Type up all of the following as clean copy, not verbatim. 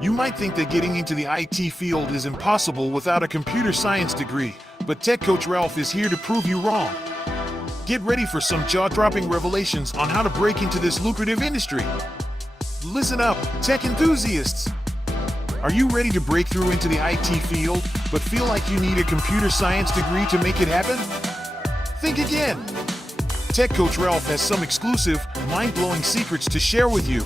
You might think that getting into the IT field is impossible without a computer science degree, but Tech Coach Ralph is here to prove you wrong. Get ready for some jaw-dropping revelations on how to break into this lucrative industry. Listen up, tech enthusiasts! Are you ready to break through into the IT field, but feel like you need a computer science degree to make it happen? Think again! Tech Coach Ralph has some exclusive, mind-blowing secrets to share with you.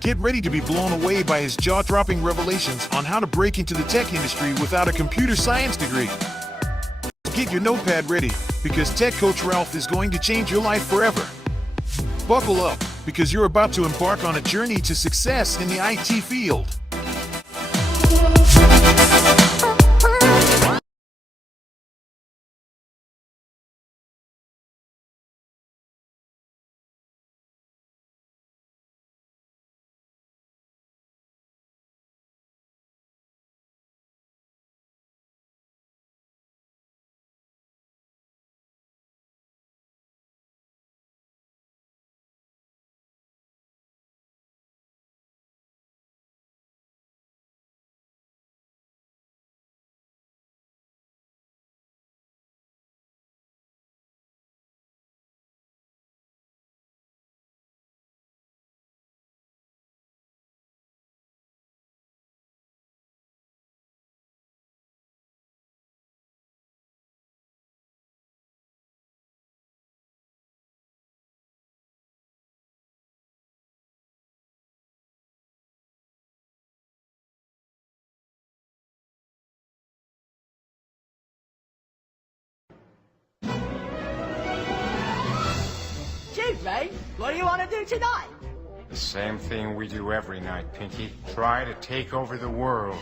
Get ready to be blown away by his jaw-dropping revelations on how to break into the tech industry without a computer science degree. Get your notepad ready, because Tech Coach Ralph is going to change your life forever. Buckle up, because you're about to embark on a journey to success in the IT field. Shoot, mate. What do you want to do tonight? The same thing we do every night, Pinky. Try to take over the world.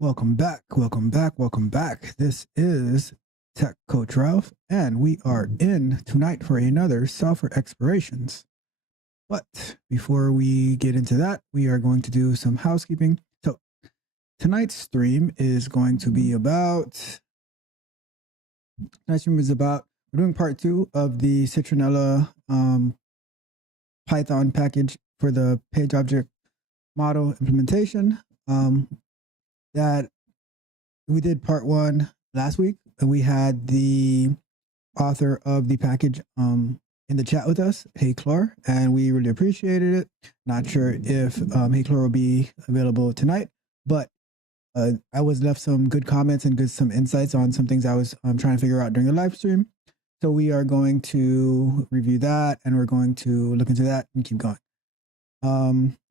Welcome back. This is Tech Coach Ralph, and we are in tonight for another Software Explorations. But before we get into that, we are going to do some housekeeping. So tonight's stream is going to be about, we're doing part 2 of the Citronella Python package for the Page Object Model implementation. That we did part 1 last week, and we had the author of the package in the chat with us, Hey Chlor, and we really appreciated it. Not sure if Hey Chlor will be available tonight, but I was left some good comments and some insights on some things I was trying to figure out during the live stream. So we are going to review that, and we're going to look into that and keep going.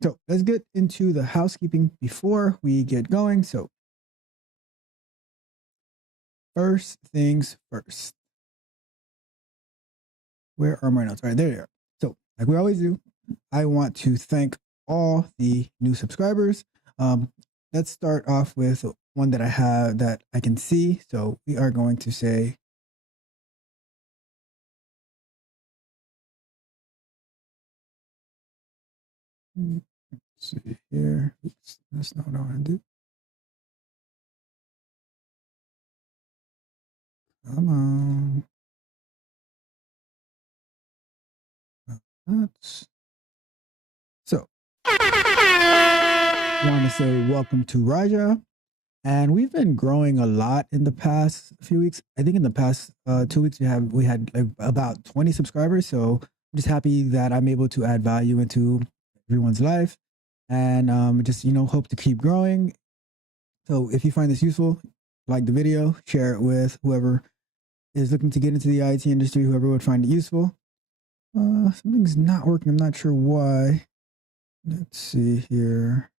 So let's get into the housekeeping before we get going. So first things first. Where are my notes? All right, there they are. So like we always do, I want to thank all the new subscribers. Let's start off with one that I have that I can see. So we are going to say, let's see here. Oops, that's not what I want to do. Come on. That's so. I want to say welcome to Raja, and we've been growing a lot in the past few weeks. I think in the past 2 weeks we had like about 20 subscribers. So I'm just happy that I'm able to add value into everyone's life, and just hope to keep growing. So if you find this useful, like the video, share it with whoever is looking to get into the IT industry, whoever would find it useful. Something's not working. I'm not sure why. Let's see here.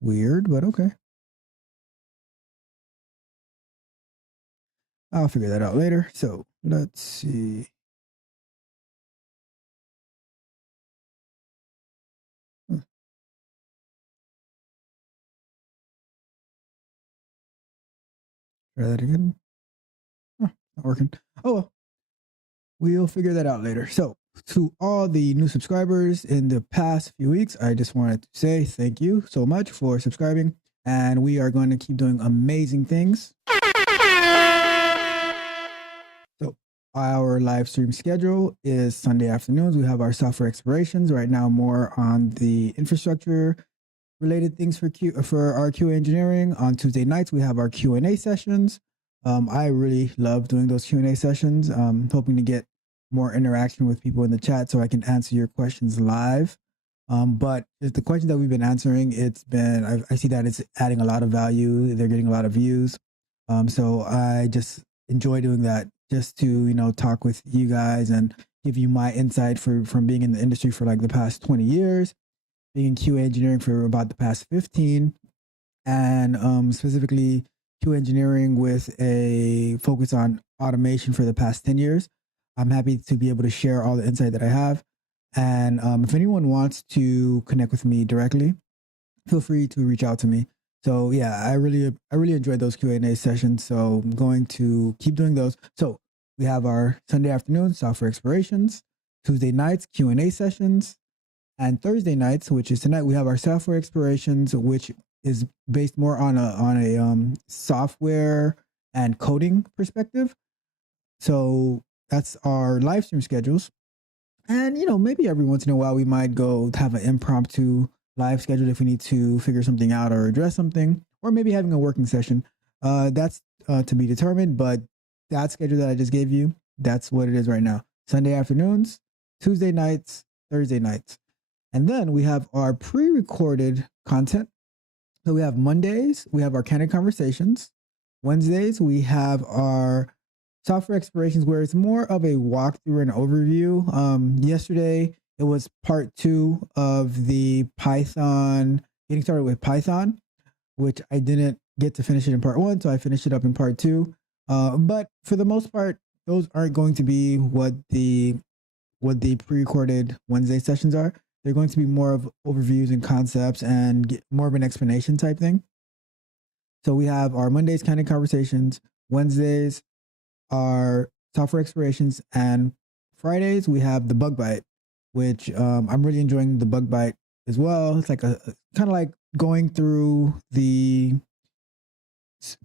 Weird, but okay. I'll figure that out later. So let's see. Try that again. Oh, not working. Oh well. We'll figure that out later. So, to all the new subscribers in the past few weeks, I just wanted to say thank you so much for subscribing. And we are going to keep doing amazing things. So, our live stream schedule is Sunday afternoons. We have our software explorations right now, more on the infrastructure related things for our QA engineering. On Tuesday nights, we have our Q&A sessions. I really love doing those Q&A sessions. Hoping to get more interaction with people in the chat so I can answer your questions live. But the questions that we've been answering, I see that it's adding a lot of value. They're getting a lot of views. So I just enjoy doing that, just to, talk with you guys and give you my insight from being in the industry for like the past 20 years, being in QA engineering for about the past 15, and specifically QA engineering with a focus on automation for the past 10 years. I'm happy to be able to share all the insight that I have. And if anyone wants to connect with me directly, feel free to reach out to me. So yeah, I really enjoyed those Q&A sessions. So I'm going to keep doing those. So we have our Sunday afternoon software explorations, Tuesday nights Q&A sessions, and Thursday nights, which is tonight, we have our software explorations, which is based more on a software and coding perspective. So that's our live stream schedules. And, maybe every once in a while we might go have an impromptu live schedule if we need to figure something out or address something, or maybe having a working session. That's to be determined, but that schedule that I just gave you, that's what it is right now. Sunday afternoons, Tuesday nights, Thursday nights. And then we have our pre-recorded content. So we have Mondays, we have our candid conversations. Wednesdays, we have our software explorations, where it's more of a walkthrough and overview. Yesterday, it was part 2 of the Python, getting started with Python, which I didn't get to finish it in part 1, so I finished it up in part 2. But for the most part, those aren't going to be what the pre-recorded Wednesday sessions are. They're going to be more of overviews and concepts and more of an explanation type thing. So we have our Mondays candid conversations, Wednesdays our software explorations, and Fridays we have the bug bite, which I'm really enjoying the bug bite as well. It's like a kind of like going through the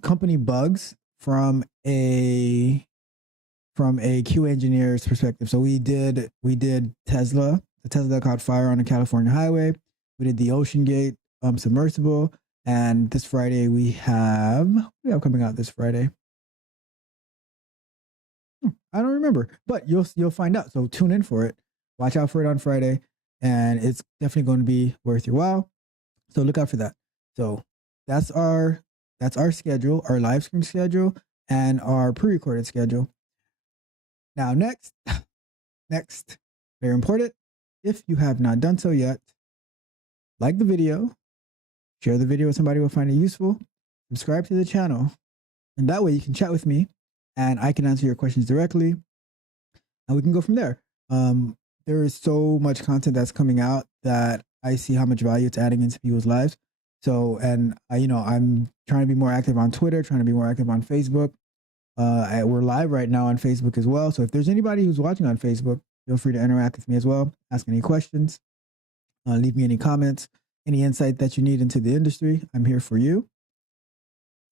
company bugs from a QA engineer's perspective. So we did Tesla. The Tesla caught fire on a California highway. We did the Ocean Gate submersible, and this Friday we have coming out this Friday. I don't remember, but you'll find out. So tune in for it. Watch out for it on Friday, and it's definitely going to be worth your while. So look out for that. So that's our schedule, our live stream schedule, and our pre-recorded schedule. Now next, very important. If you have not done so yet, like the video, share the video with somebody who will find it useful, subscribe to the channel, and that way you can chat with me and I can answer your questions directly, and we can go from there. There is so much content that's coming out that I see how much value it's adding into people's lives. So, and I'm trying to be more active on Twitter, trying to be more active on Facebook. We're live right now on Facebook as well. So if there's anybody who's watching on Facebook, feel free to interact with me as well. Ask any questions, leave me any comments, any insight that you need into the industry. I'm here for you.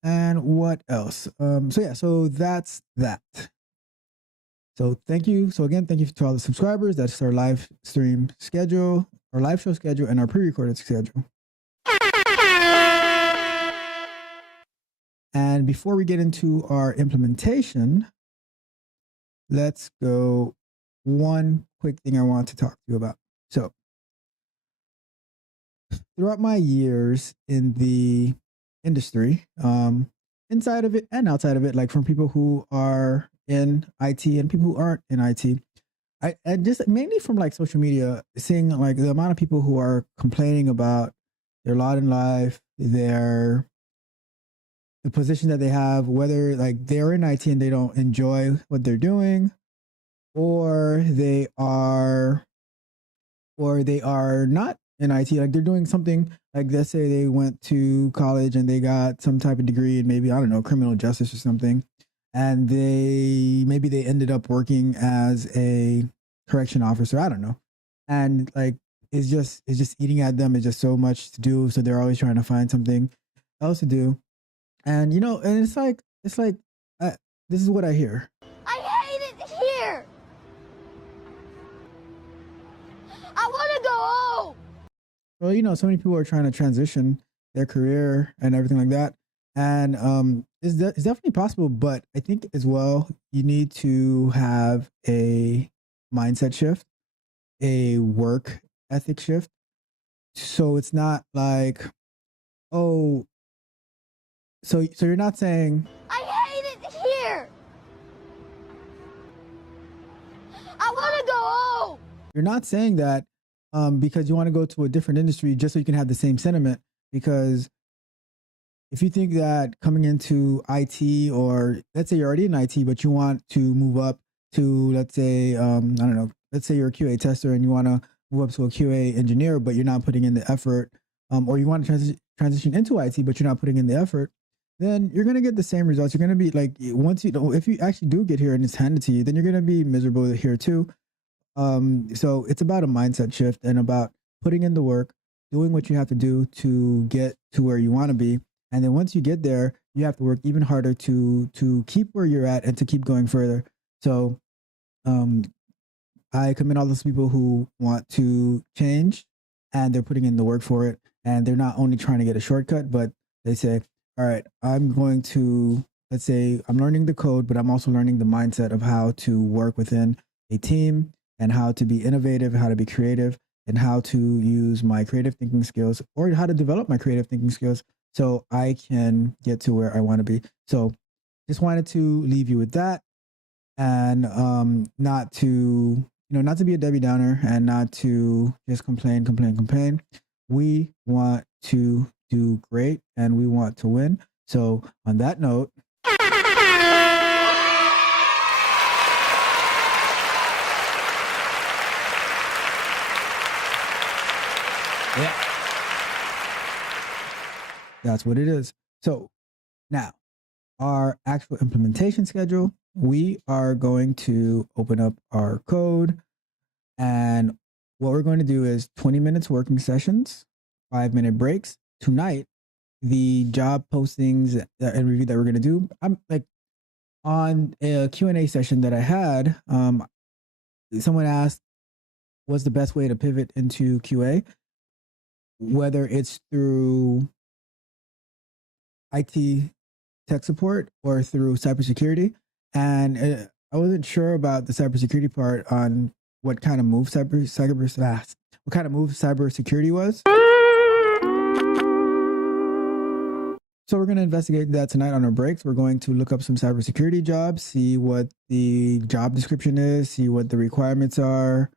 And what else? So that's that. So thank you. So again, thank you to all the subscribers. That's our live stream schedule, our live show schedule, and our pre-recorded schedule. And before we get into our implementation, let's go one quick thing I want to talk to you about. So throughout my years in the industry, inside of it and outside of it, like from people who are in IT and people who aren't in IT, I just mainly from like social media, seeing like the amount of people who are complaining about their lot in life, the position that they have, whether like they're in IT and they don't enjoy what they're doing, or they are not in IT. Like they're doing something like, let's say they went to college and they got some type of degree in maybe, I don't know, criminal justice or something. And maybe they ended up working as a correction officer. I don't know. And like, it's just eating at them. It's just so much to do. So they're always trying to find something else to do. And, and it's like, this is what I hear. I hate it here. I want to go home. Well, so many people are trying to transition their career and everything like that. And it's definitely possible. But I think as well, you need to have a mindset shift, a work ethic shift. So it's not like, oh, so you're not saying, I hate it here. I want to go home. you're not saying that because you want to go to a different industry just so you can have the same sentiment. Because if you think that coming into IT, or let's say you're already in IT, but you want to move up to, let's say, I don't know, let's say you're a QA tester and you want to move up to a QA engineer, but you're not putting in the effort, or you want to transition into IT, but you're not putting in the effort, then you're going to get the same results. You're going to be like, if you actually do get here and it's handed to you, then you're going to be miserable here too. So it's about a mindset shift and about putting in the work, doing what you have to do to get to where you want to be. And then once you get there, you have to work even harder to keep where you're at and to keep going further. So I commend all those people who want to change and they're putting in the work for it. And they're not only trying to get a shortcut, but they say, all right, I'm going to, let's say I'm learning the code, but I'm also learning the mindset of how to work within a team and how to be innovative, how to be creative, and how to use my creative thinking skills, or how to develop my creative thinking skills so I can get to where I want to be. So just wanted to leave you with that, and not to be a Debbie Downer and not to just complain. We want to do great and we want to win. So on that note, yeah, that's what it is. So now, our actual implementation schedule, we are going to open up our code, and what we're going to do is 20 minutes working sessions, 5-minute breaks. Tonight, the job postings and review that we're going to do, I'm like, on a Q&A session that I had, someone asked, what's the best way to pivot into QA? Whether it's through IT tech support or through cybersecurity. And I wasn't sure about the cybersecurity part on what kind of move cybersecurity was. So we're going to investigate that tonight on our breaks. We're going to look up some cybersecurity jobs, see what the job description is, see what the requirements are,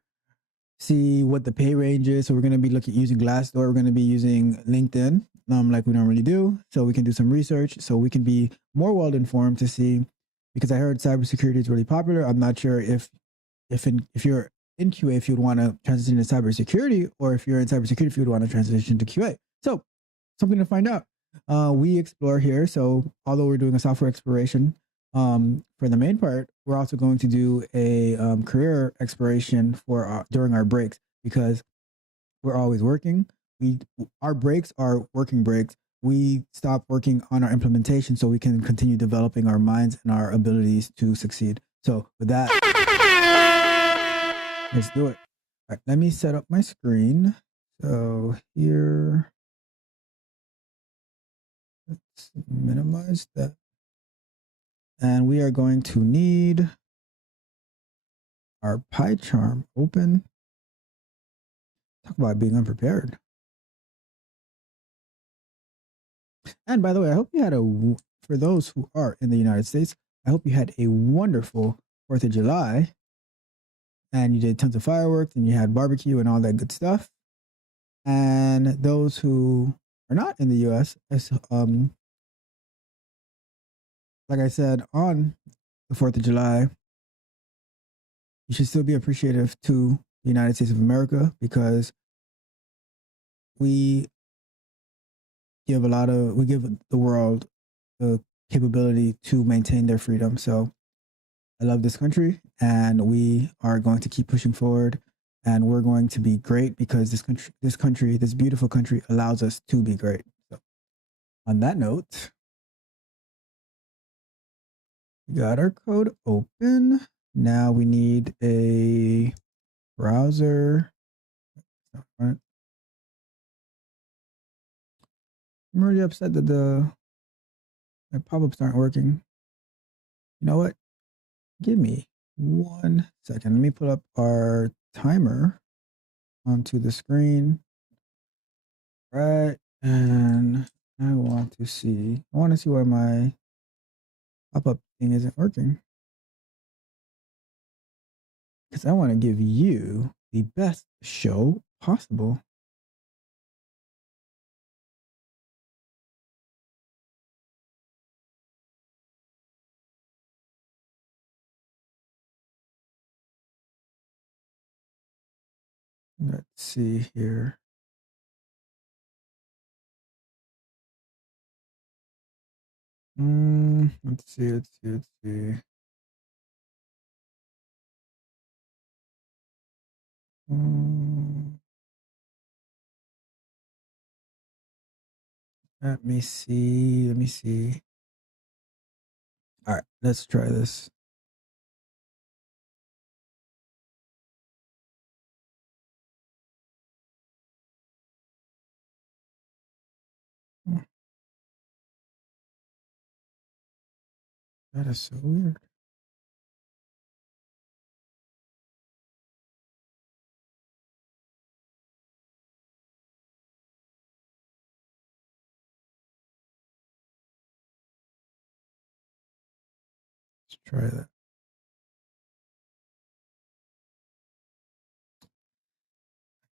see what the pay range is. So we're going to be using Glassdoor. We're going to be using LinkedIn, like we normally do, so we can do some research, so we can be more well informed to see. Because I heard cybersecurity is really popular. I'm not sure if you're in QA, if you'd want to transition to cybersecurity, or if you're in cybersecurity, if you'd want to transition to QA. So something to find out. We explore here. So although we're doing a software exploration for the main part, we're also going to do a career exploration for during our breaks, because we're always working. Our breaks are working breaks. We stop working on our implementation so we can continue developing our minds and our abilities to succeed. So with that, let's do it. All right, let me set up my screen. So here, let's minimize that. And we are going to need our PyCharm open. Talk about being unprepared. And by the way, I hope you had for those who are in the United States, I hope you had a wonderful 4th of July, and you did tons of fireworks and you had barbecue and all that good stuff. And those who are not in the US, like I said, on the 4th of July, you should still be appreciative to the United States of America, because we give the world the capability to maintain their freedom. So I love this country, and we are going to keep pushing forward, and we're going to be great because this beautiful country allows us to be great. So on that note, we got our code open. Now we need a browser. I'm already upset that my pop-ups aren't working. You know what? Give me 1 second. Let me put up our timer onto the screen. Right. And I want to see why my pop-up thing isn't working. Because I want to give you the best show possible. Let's see here. Let's see. Let me see. All right, let's try this. That is so weird. Let's try that.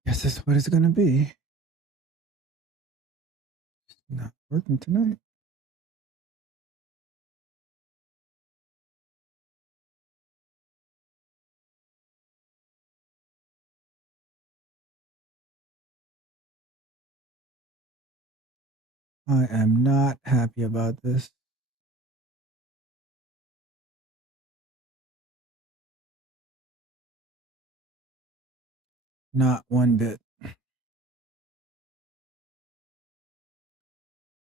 Guess this is what it's gonna be. It's not working tonight. I am not happy about this. Not one bit.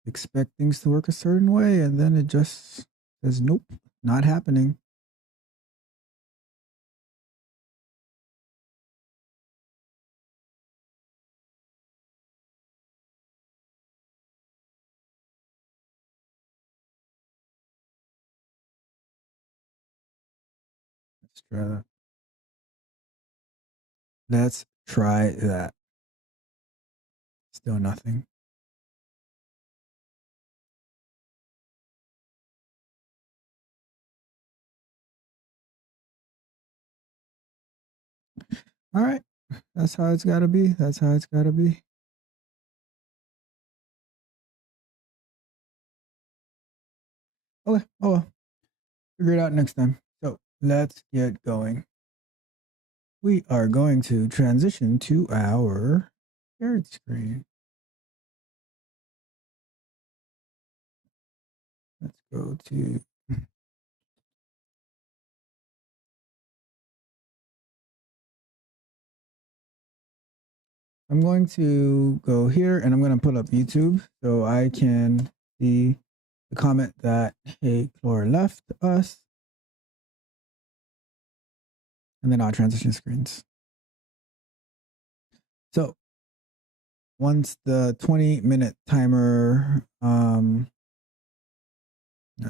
Expect things to work a certain way, and then it just says, nope, not happening. Let's try that. Let's try that. Still nothing. All right. That's how it's got to be. That's how it's got to be. Okay. Oh, well. Figure it out next time. So let's get going. We are going to transition to our shared screen. Let's go to I'm going to go here and I'm going to put up YouTube so I can see the comment that Hey Chlor left us. And then I'll transition screens. So once the 20-minute timer, not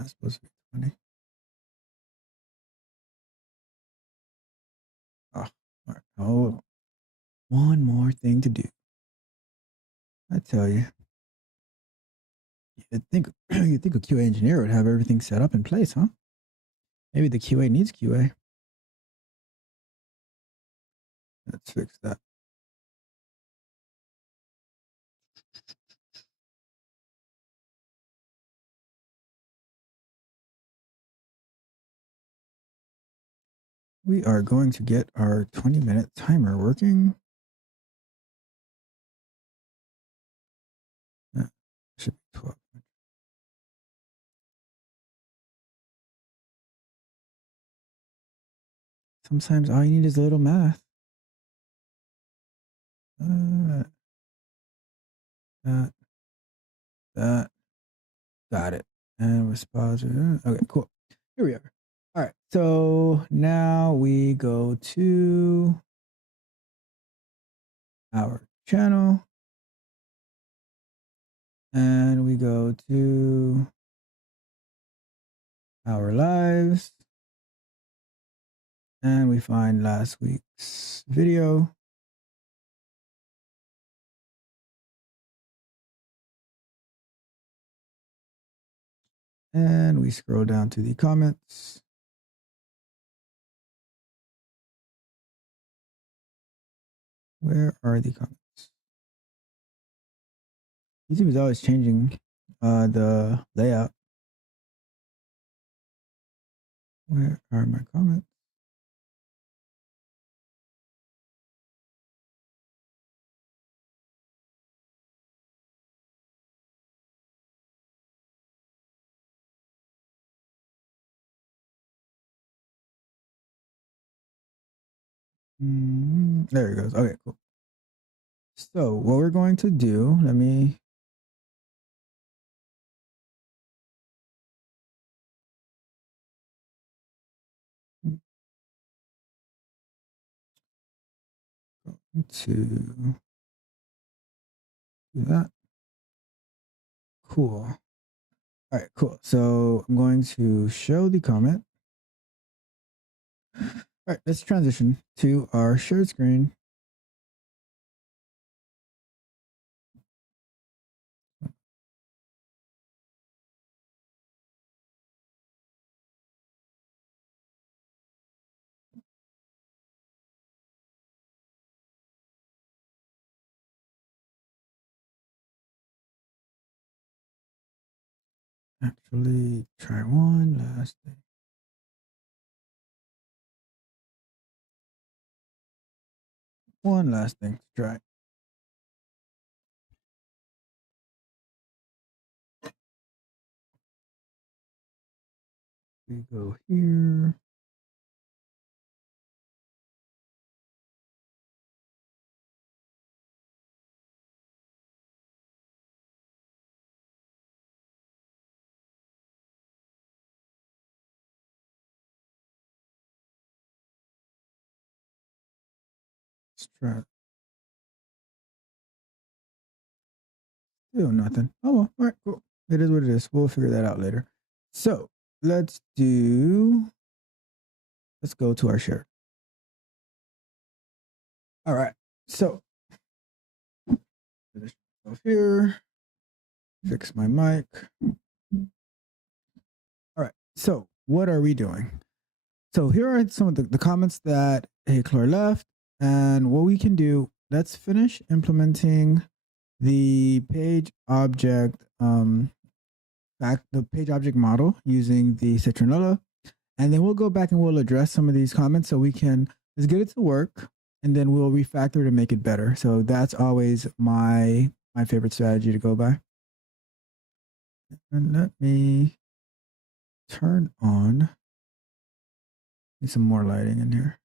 supposed to be 20. Oh, one more thing to do. I tell you, you'd think a QA engineer would have everything set up in place, huh? Maybe the QA needs QA. Let's fix that. We are going to get our 20-minute timer working. Should be 12. Sometimes all you need is a little math. That. Got it. And response. Okay, cool. Here we are. All right. So now we go to our channel. And we go to our lives. And we find last week's video. And we scroll down to the comments. Where are the comments? YouTube is always changing the layout. Where are my comments? There it goes. Okay, cool. So what we're going to do, let me to do that. Cool. All right, cool. So I'm going to show the comment. All right, let's transition to our shared screen. Actually, try one last thing. One last thing to try. We go here. Let's try. Still nothing. Oh, well. All right, cool. It is what it is. We'll figure that out later. So let's go to our share. All right. So go here, fix my mic. All right. So what are we doing? So here are some of the comments that Heclor left. And what we can do, let's finish implementing the page object, the page object model using the Citronella. And then we'll go back and we'll address some of these comments so we can just get it to work, and then we'll refactor to make it better. So that's always my favorite strategy to go by. And let me turn on, need some more lighting in here.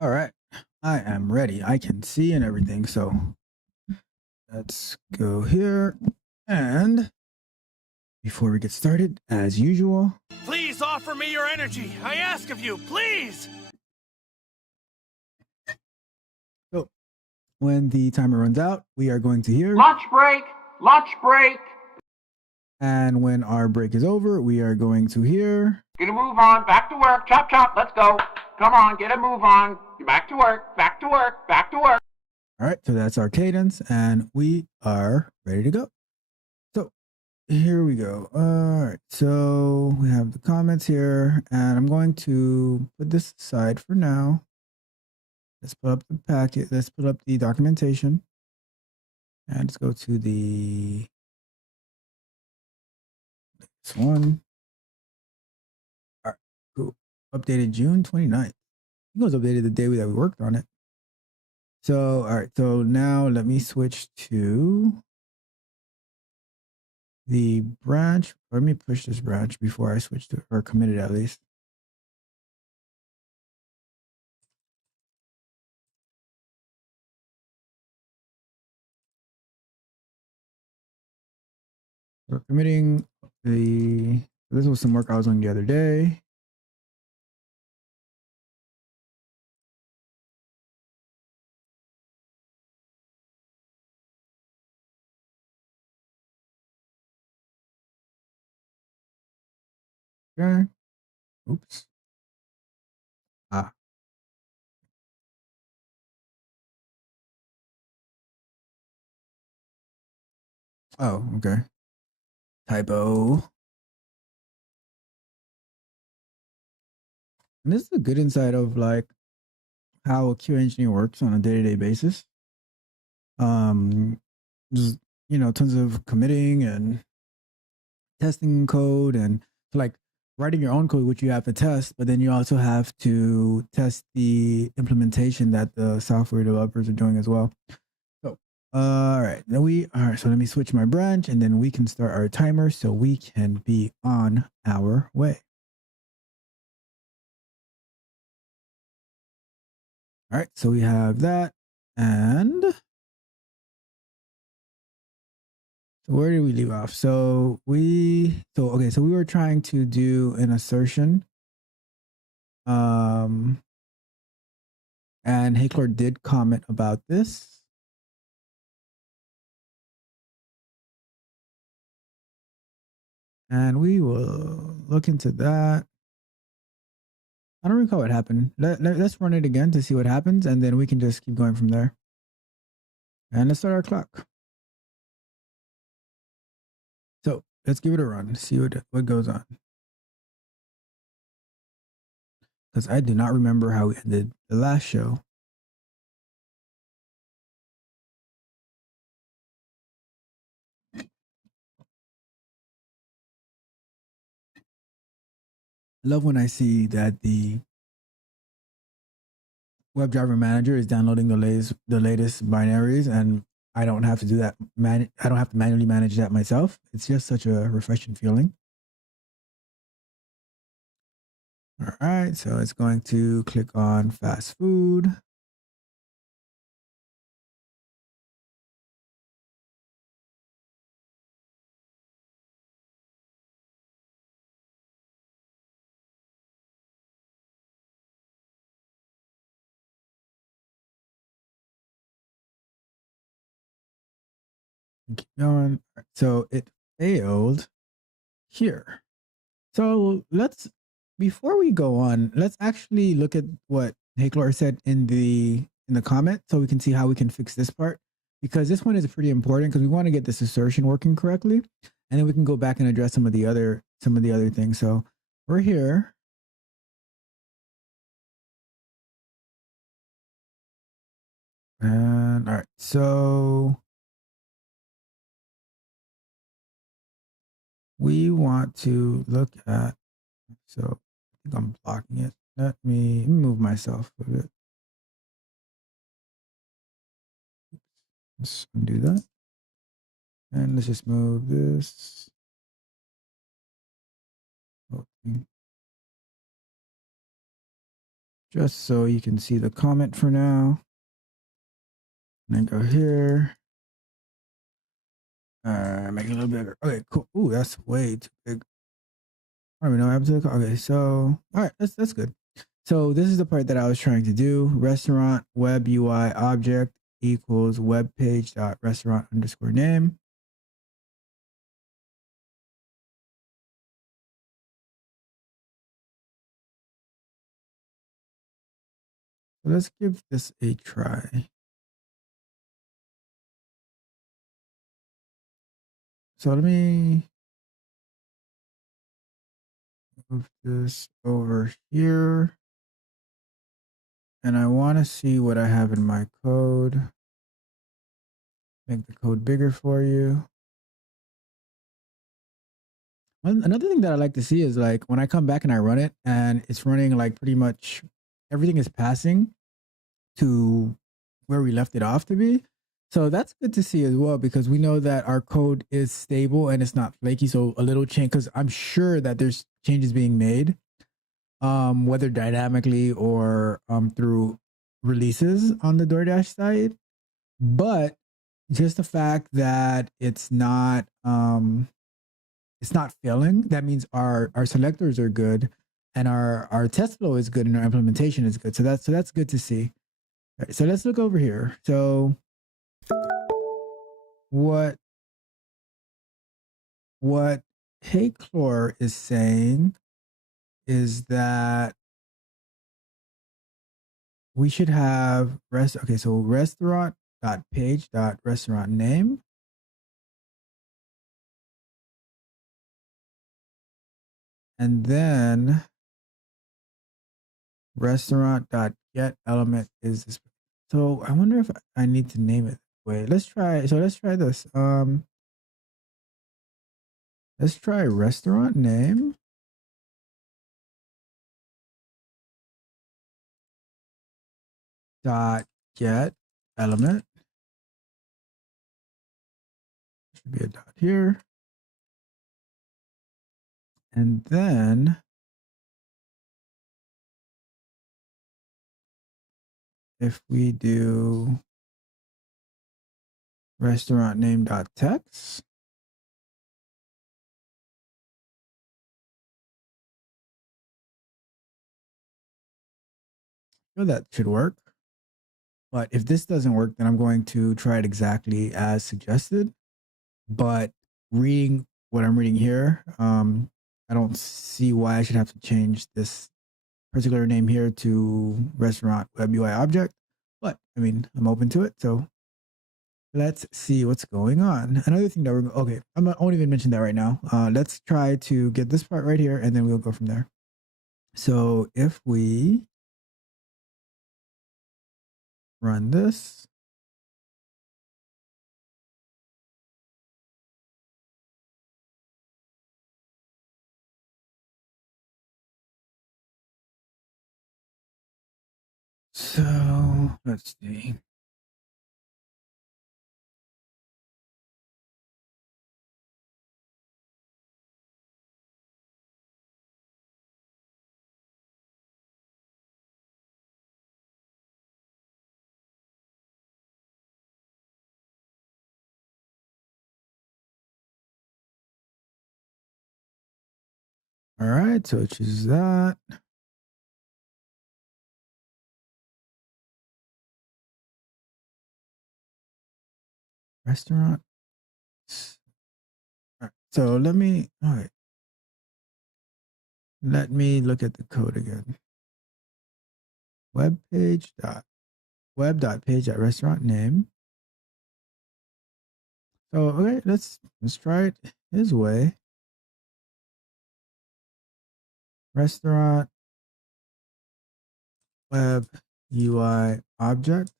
All right, I am ready. I can see and everything. So let's go here. And before we get started, as usual, please offer me your energy. I ask of you, please. So when the timer runs out, we are going to hear lunch break, lunch break. And when our break is over, we are going to here. Get a move on. Back to work. Chop, chop. Let's go. Come on. Get a move on. Back to work. Back to work. Back to work. All right. So that's our cadence and we are ready to go. So here we go. All right. So we have the comments here and I'm going to put this aside for now. Let's put up the packet. Let's put up the documentation and let's go to the next one. All right, cool. Updated June 29th. It was updated the day that we worked on it. So, all right. So now let me switch to the branch. Let me push this branch before I switch to, or commit it at least. We're committing this was some work I was doing the other day. Okay. Oops. Ah. Oh, okay. Typo. And this is a good insight of like how a QA engineer works on a day-to-day basis. Just, you know, tons of committing and testing code and like writing your own code, which you have to test, but then you also have to test the implementation that the software developers are doing as well. So, all right, so let me switch my branch and then we can start our timer so we can be on our way. All right, so we have that. And so where did we leave off? So we were trying to do an assertion. And Heclor did comment about this. And we will look into that. I don't recall what happened. Let's run it again to see what happens, and then we can just keep going from there. And let's start our clock. So let's give it a run, see what goes on. Because I do not remember how we ended the last show. I love when I see that the WebDriver manager is downloading the latest binaries, and I don't have to do that. I don't have to manually manage that myself. It's just such a refreshing feeling. All right, so it's going to click on fast food. Keep going. So it failed here. So before we go on, let's actually look at what Heclor said in the comment so we can see how we can fix this part, because this one is pretty important because we want to get this assertion working correctly, and then we can go back and address some of the other things. So we're here. And all right, so we want to look at, so I think I'm blocking it. Let me move myself a bit. Let's undo that. And let's just move this. Just so you can see the comment for now. And then go here. Make it a little bigger. Okay, cool. Ooh, that's way too big. I don't even know what happened to the. Okay, so all right, that's good. So this is the part that I was trying to do. Restaurant web UI object equals web page dot restaurant underscore name. So let's give this a try. So let me move this over here. And I want to see what I have in my code. Make the code bigger for you. Another thing that I like to see is like when I come back and I run it and it's running like pretty much everything is passing to where we left it off to be. So that's good to see as well, because we know that our code is stable and it's not flaky. So a little change, because I'm sure that there's changes being made, whether dynamically or through releases on the DoorDash side. But just the fact that it's not failing, that means our selectors are good and our test flow is good and our implementation is good. So that's good to see. All right, so let's look over here. So what Heychlor is saying is that we should have so restaurant.page.restaurant name. And then restaurant.getElement is this. So I wonder if I need to name it. Wait, let's try this. Let's try restaurant name. Dot get element. Should be a dot here. And then if we do restaurant name dot text, so that should work. But if this doesn't work, then I'm going to try it exactly as suggested. But reading what I'm reading here, I don't see why I should have to change this particular name here to restaurant web UI object. But I mean, I'm open to it. So let's see what's going on. Another thing that I won't even mention that right now. Let's try to get this part right here and then we'll go from there. So if we run this, so let's see. All right, so it chooses that. Restaurant. All right, so let me look at the code again. Web.page.restaurant name. So okay, let's try it his way. Restaurant web UI object.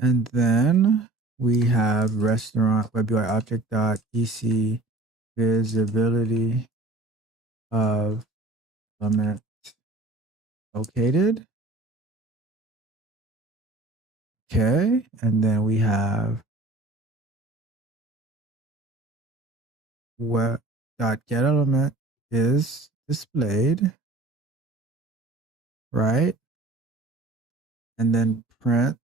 And then we have restaurant web UI object dot EC visibility of element located. Okay, and then we have web dot get element is displayed, right? And then print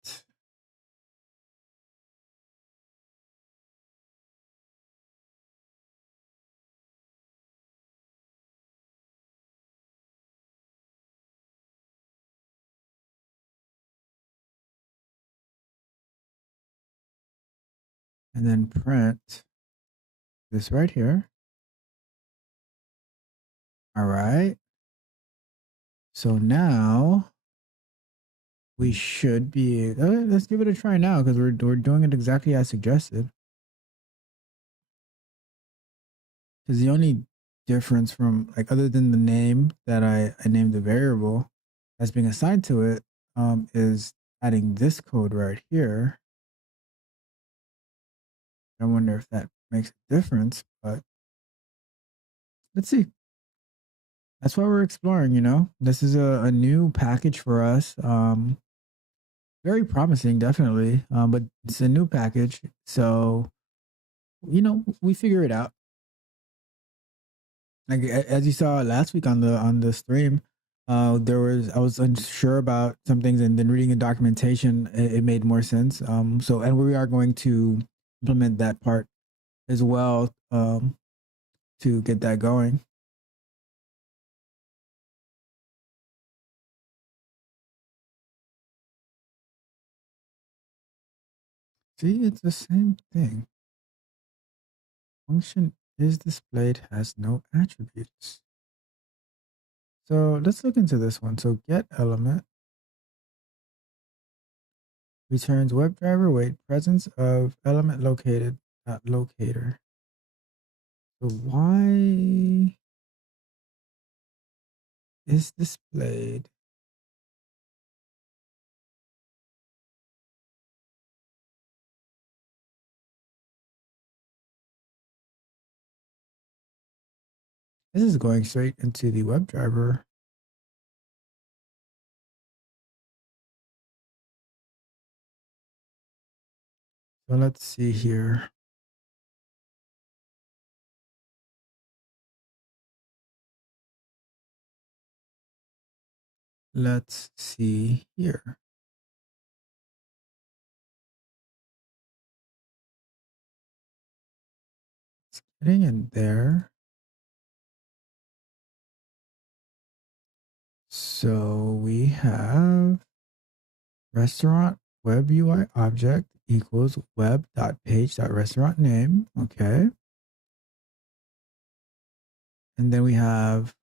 and then print this right here. All right. So now we should be, let's give it a try now because we're doing it exactly as suggested. Because the only difference from, like, other than the name that I named the variable that's being assigned to it, is adding this code right here. I wonder if that makes a difference, but let's see. That's why we're exploring, you know. This is a new package for us. Very promising, definitely. But it's a new package. So, you know, we figure it out. Like as you saw last week on the stream, I was unsure about some things, and then reading the documentation, it made more sense. So, and we are going to implement that part as well, to get that going. See, it's the same thing. Function is displayed has no attributes. So let's look into this one. So get element returns WebDriver wait presence of element located at locator. So why is displayed? This is going straight into the WebDriver. So let's see here. Let's see here. It's getting in there. So we have restaurant web UI object equals web.page.restaurant name. Okay. And then we have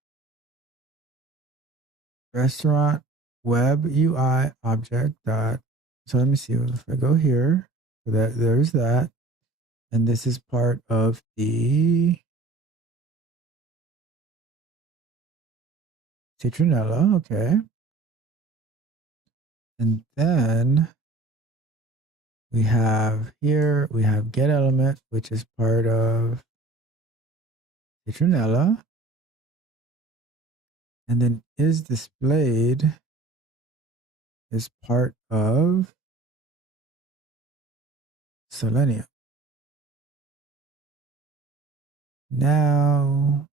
restaurant web UI object dot. So let me see if I go here. So there's that. And this is part of the Citronella. Okay. And then we have here, we have get element, which is part of Citronella. And then is displayed is part of Selenium. Now,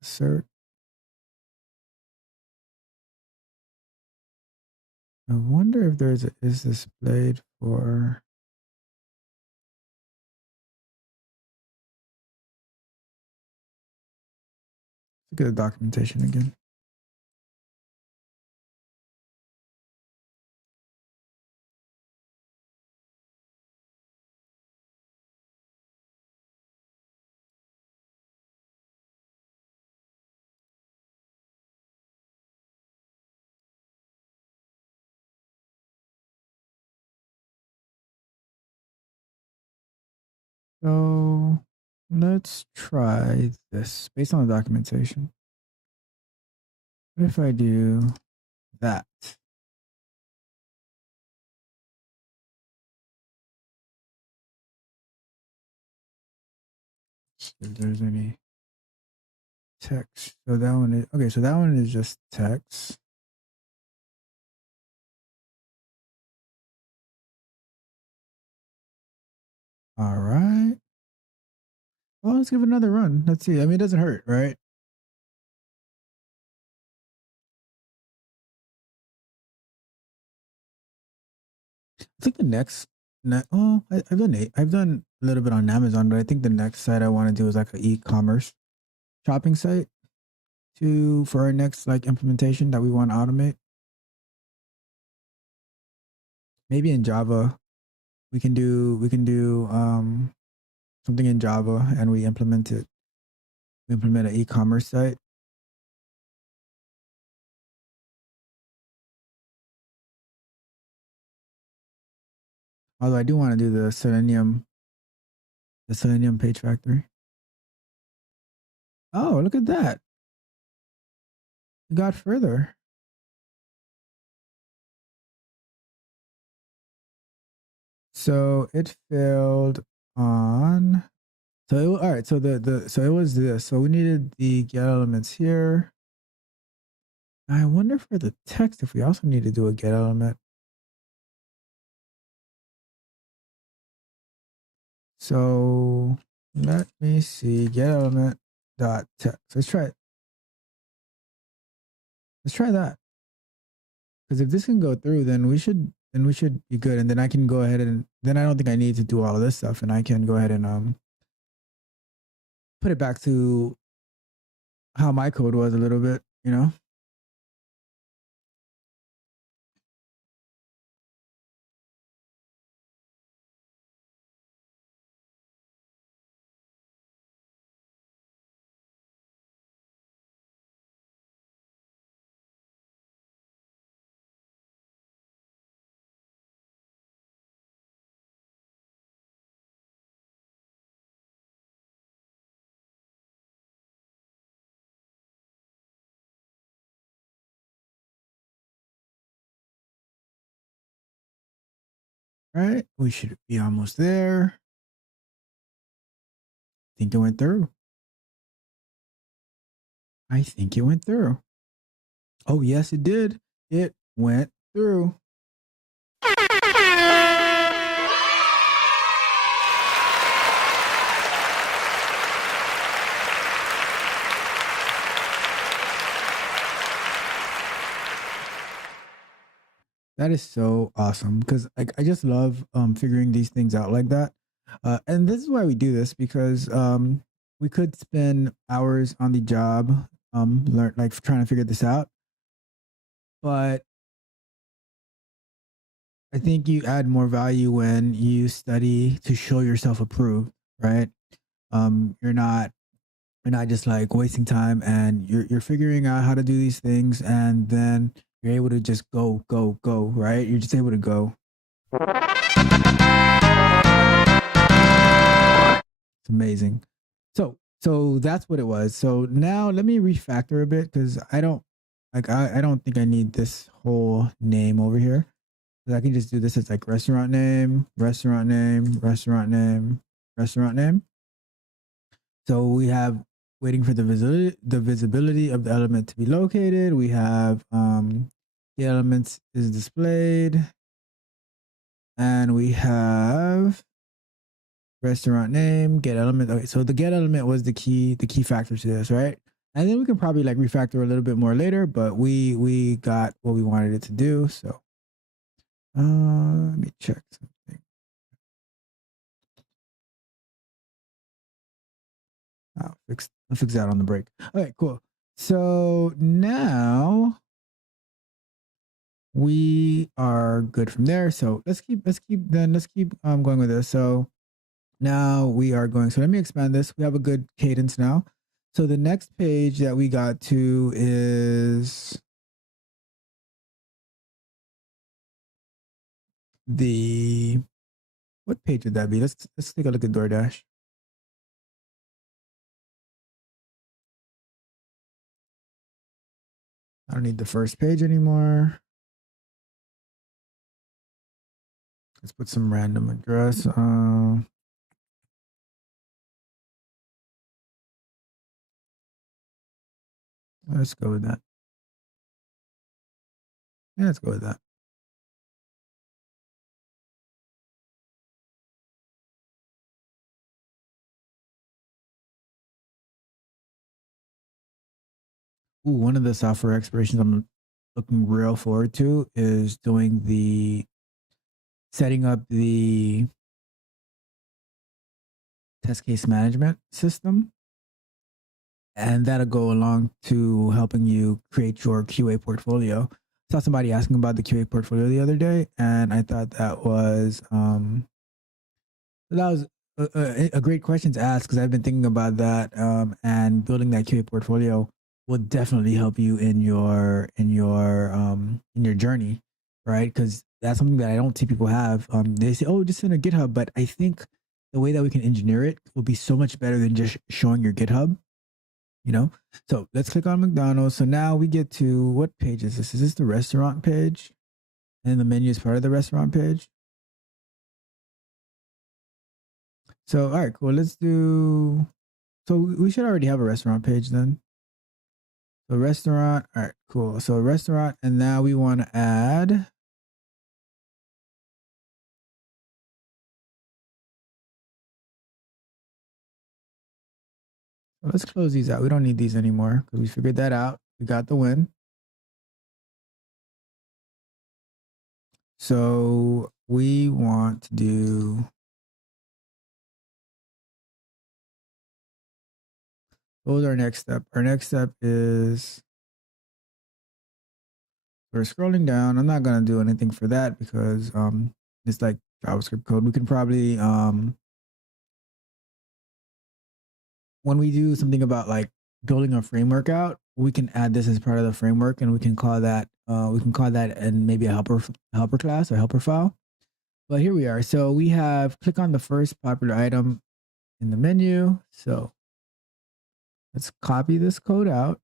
assert. I wonder if there's a is displayed for. Let's look at the documentation again. So let's try this based on the documentation. What if I do that? If there's any text. So that one is okay. So that one is just text. All right. Well, let's give it another run. Let's see. I mean, it doesn't hurt, right? I think the next, I've done a little bit on Amazon, but I think the next site I want to do is like an e-commerce shopping site for our next like implementation that we want to automate. Maybe in Java. we can do something in Java, and we implement it. We implement an e-commerce site. Although I do want to do the Selenium page factory. Oh, look at that. We got further. So it failed on. So all right. So so it was this. So we needed the get elements here. I wonder for the text if we also need to do a get element. So let me see, get element dot text. Let's try it. Let's try that. Because if this can go through, then we should be good. And then I can go ahead and then I don't think I need to do all of this stuff, and I can go ahead and put it back to how my code was a little bit, you know. All right, we should be almost there. I think it went through. I think it went through. Oh, yes, it did. It went through. That is so awesome because I just love figuring these things out like that. And this is why we do this, because we could spend hours on the job trying to figure this out. But I think you add more value when you study to show yourself approved, right? You're not just like wasting time, and you're figuring out how to do these things, and then you're able to just go, right? You're just able to go. It's amazing. So that's what it was. So now let me refactor a bit, because I don't think I need this whole name over here. I can just do this as like restaurant name, restaurant name, restaurant name, restaurant name. So we have waiting for the visibility of the element to be located. We have the elements is displayed, and we have restaurant name, get element. Okay, so the get element was the key factor to this, right? And then we can probably like refactor a little bit more later, but we got what we wanted it to do. So let me check something. I'll fix that on the break. Okay, cool. So now we are good from there. So let's keep going with this. So now we are going. So let me expand this. We have a good cadence now. So the next page that we got to is what page would that be? Let's take a look at DoorDash. I don't need the first page anymore. Let's put some random address. Let's go with that. Yeah, let's go with that. Ooh, one of the software explorations I'm looking real forward to is doing setting up the test case management system. And that'll go along to helping you create your QA portfolio. I saw somebody asking about the QA portfolio the other day, and I thought that was That was a great question to ask because I've been thinking about that, and building that QA portfolio will definitely help you in your journey, right? Because that's something that I don't see people have. They say, "Oh, just in a GitHub," but I think the way that we can engineer it will be so much better than just showing your GitHub. You know. So let's click on McDonald's. So now we get to what page is this? Is this the restaurant page? And the menu is part of the restaurant page. So, all right, cool. Let's do. So we should already have a restaurant page then. So restaurant. All right, cool. So restaurant, and now we want to add. Let's close these out. We don't need these anymore because we figured that out. We got the win. So we want to do. What was our next step? Our next step is we're scrolling down. I'm not gonna do anything for that because it's like JavaScript code. We can probably when we do something about like building a framework out, we can add this as part of the framework, and we can call that and maybe a helper class or helper file. But here we are. So we have click on the first popular item in the menu. So let's copy this code out.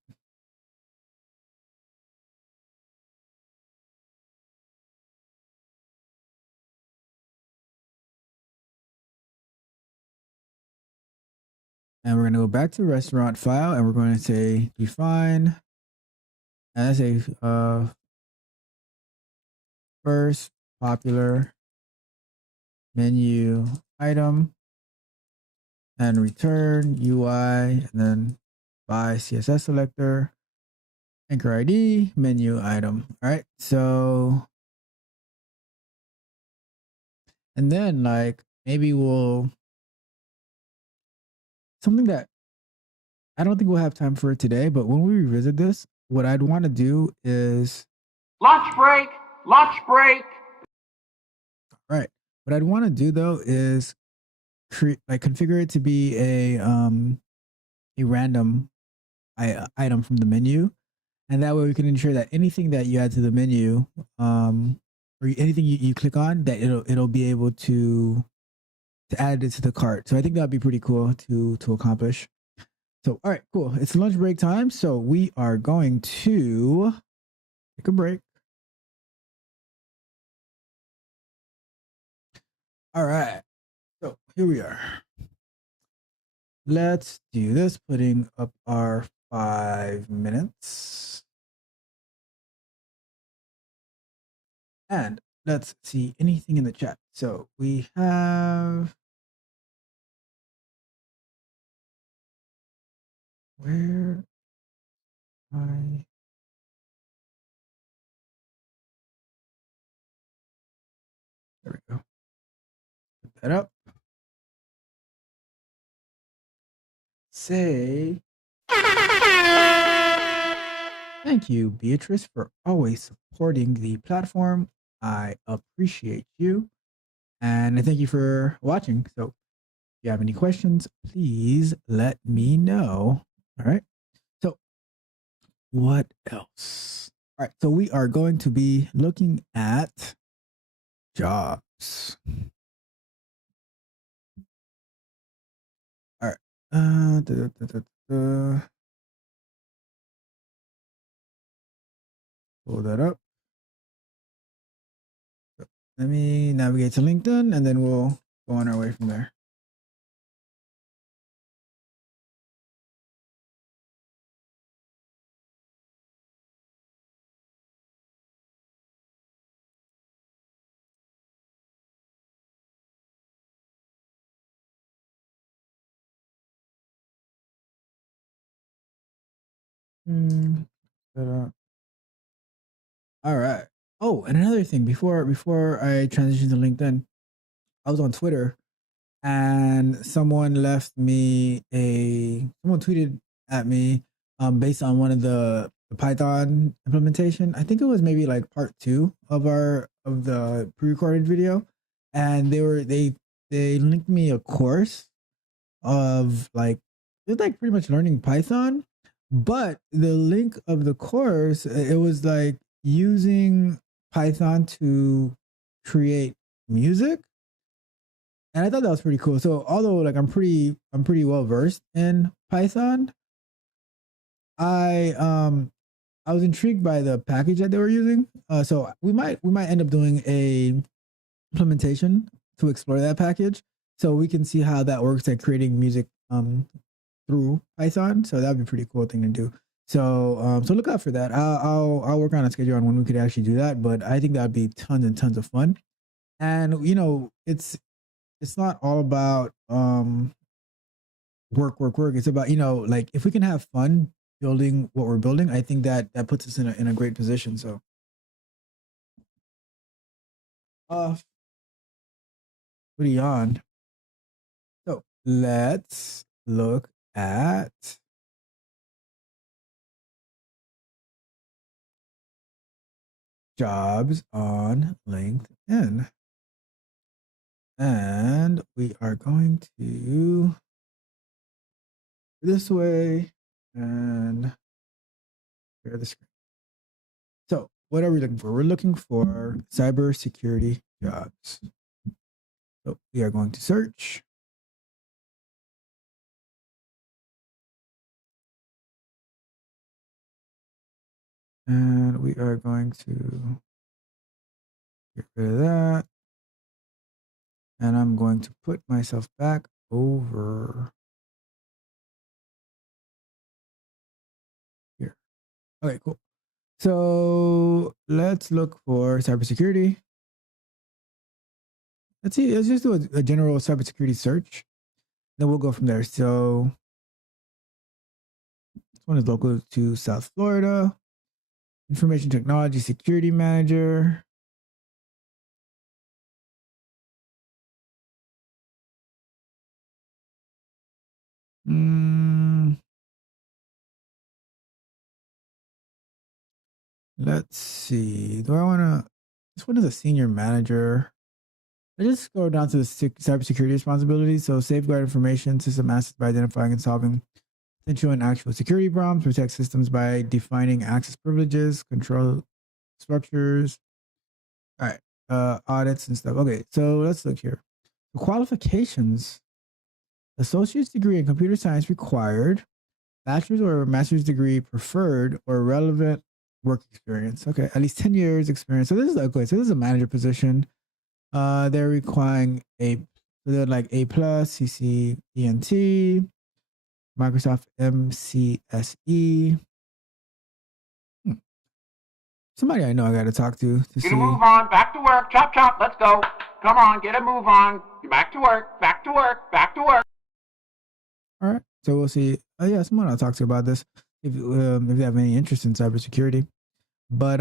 And we're going to go back to the restaurant file, and we're going to say define as a first popular menu item, and return UI, and then by CSS selector, anchor ID, menu item. All right. So, and then like maybe we'll something that I don't think we'll have time for it today, but when we revisit this, what I'd want to do is Lunch break! Lunch break! right. What I'd want to do though is configure it to be a random item from the menu, and that way we can ensure that anything that you add to the menu, or anything you click on, that it'll be able to add it to the cart. So I think that'd be pretty cool to accomplish. So all right, cool. It's lunch break time, so we are going to take a break. All right, so here we are. Let's do this, putting up our 5 minutes. And let's see anything in the chat. So we have, where I, there we go. Put that up. Say, thank you, Beatrice, for always supporting the platform. I appreciate you. And I thank you for watching. So if you have any questions, please let me know. All right. So what else? All right. So we are going to be looking at jobs. All right. Pull that up. Let me navigate to LinkedIn, and then we'll go on our way from there. All right. Oh, and another thing before I transition to LinkedIn, I was on Twitter, and someone tweeted at me based on one of the Python implementation. I think it was maybe like part 2 of the pre-recorded video, and they they linked me a course of like, it's like pretty much learning Python, but the link of the course, it was like using Python to create music. And I thought that was pretty cool. So although like I'm pretty well versed in Python, I was intrigued by the package that they were using. So we might end up doing a implementation to explore that package, so we can see how that works at creating music through Python. So that'd be a pretty cool thing to do. So so look out for that. I'll work on a schedule on when we could actually do that. But I think that'd be tons and tons of fun. And you know, it's not all about work. It's about, you know, like if we can have fun building what we're building, I think that puts us in a great position. So pretty on. So let's look at jobs on LinkedIn. And we are going to this way and share the screen. So what are we looking for? We're looking for cybersecurity jobs. So we are going to search. And we are going to get rid of that. And I'm going to put myself back over here. Okay, cool. So let's look for cybersecurity. Let's see, let's just do a general cybersecurity search. Then we'll go from there. So this one is local to South Florida. Information Technology Security Manager. Let's see. Do I want to? This one is a senior manager. I just go down to the cybersecurity responsibilities. So safeguard information system assets by identifying and solving potential and actual security problems. Protect systems by defining access privileges, control structures. All right. Audits and stuff. Okay. So let's look here. The qualifications: associate's degree in computer science required, bachelor's or master's degree preferred, or relevant work experience. Okay, at least 10 years experience. So this is okay. So this is a manager position. They're requiring they're like A plus, CCENT, Microsoft MCSE. Somebody I know I got to talk to Get see. a move on. Back to work. Chop, chop. Let's go. Come on, get a move on. You're back to work. Back to work. Back to work. All right. So we'll see. Oh yeah, someone I'll talk to about this if they have any interest in cybersecurity. But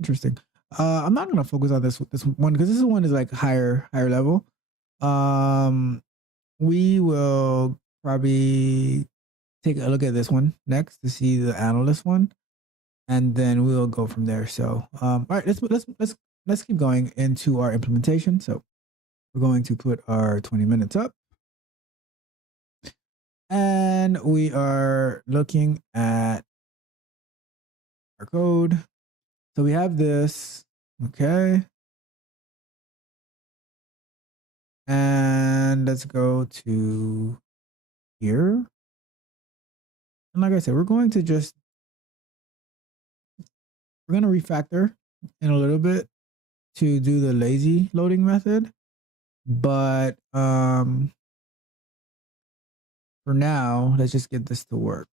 interesting. I'm not gonna focus on this one because this one is like higher level. We will probably take a look at this one next to see the analyst one, and then we'll go from there. So all right, let's keep going into our implementation. So we're going to put our 20 minutes up. And we are looking at our code. So we have this, okay. And let's go to here. And like I said, we're going to refactor in a little bit to do the lazy loading method. But for now, let's just get this to work.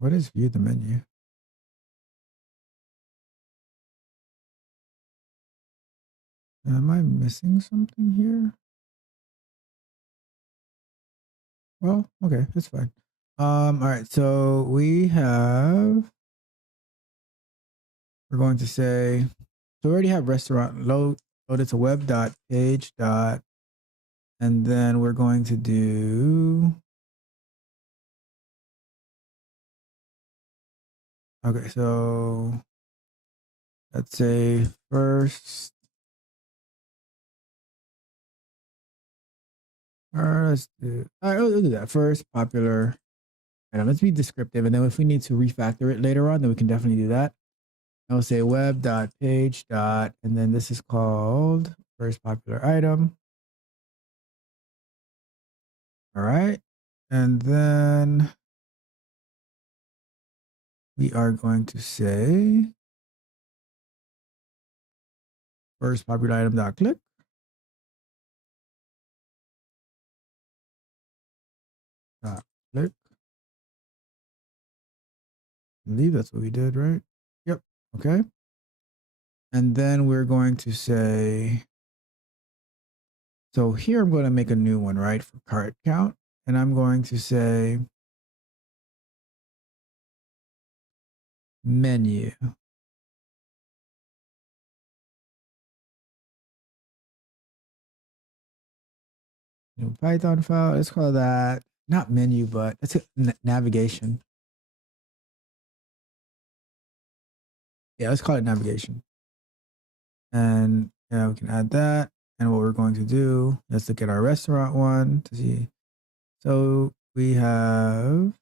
What is view the menu? Am I missing something here? Well, okay, that's fine. All right, so we're going to say, so we already have restaurant loaded to web.page. And then we're going to do Okay, so let's say first. Let's do. All right, we'll do that first. Popular item. Let's be descriptive, and then if we need to refactor it later on, then we can definitely do that. I'll say web.page dot, and then this is called first popular item. All right, and then we are going to say first popular item dot click. Dot click. I believe that's what we did, right? Yep. Okay. And then we're going to say, so here I'm going to make a new one, right, for cart count. And I'm going to say menu. New Python file. Let's call that not menu, but that's navigation. Yeah, let's call it navigation. And yeah, we can add that. And what we're going to do, let's look at our restaurant one to see. So we have,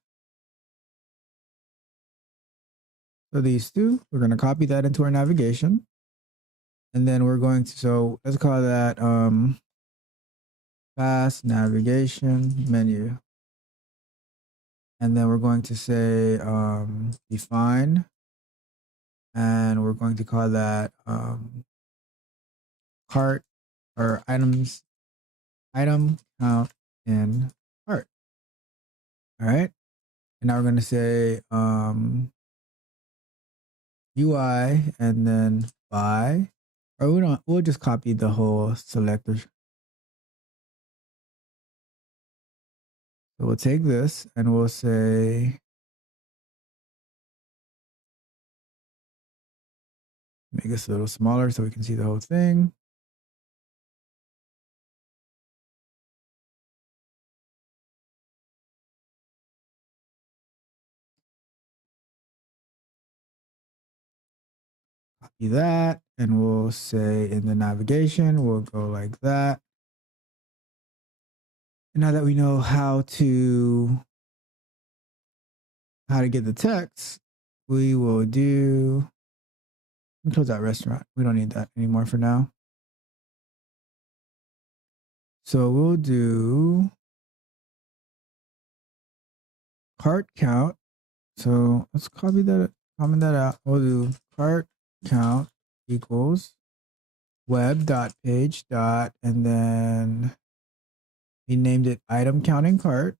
so these two, we're going to copy that into our navigation. And then we're going to, so let's call that fast navigation menu. And then we're going to say define. And we're going to call that cart or item count in cart. All right. And now we're going to say UI and then buy, or we'll just copy the whole selector. So we'll take this and we'll say, make this a little smaller so we can see the whole thing. Copy that, and we'll say in the navigation, we'll go like that. And now that we know how to get the text, we will do, let me close that restaurant. We don't need that anymore for now. So we'll do cart count. So let's copy that, comment that out. We'll do cart count equals web.page dot, and then we named it item counting cart,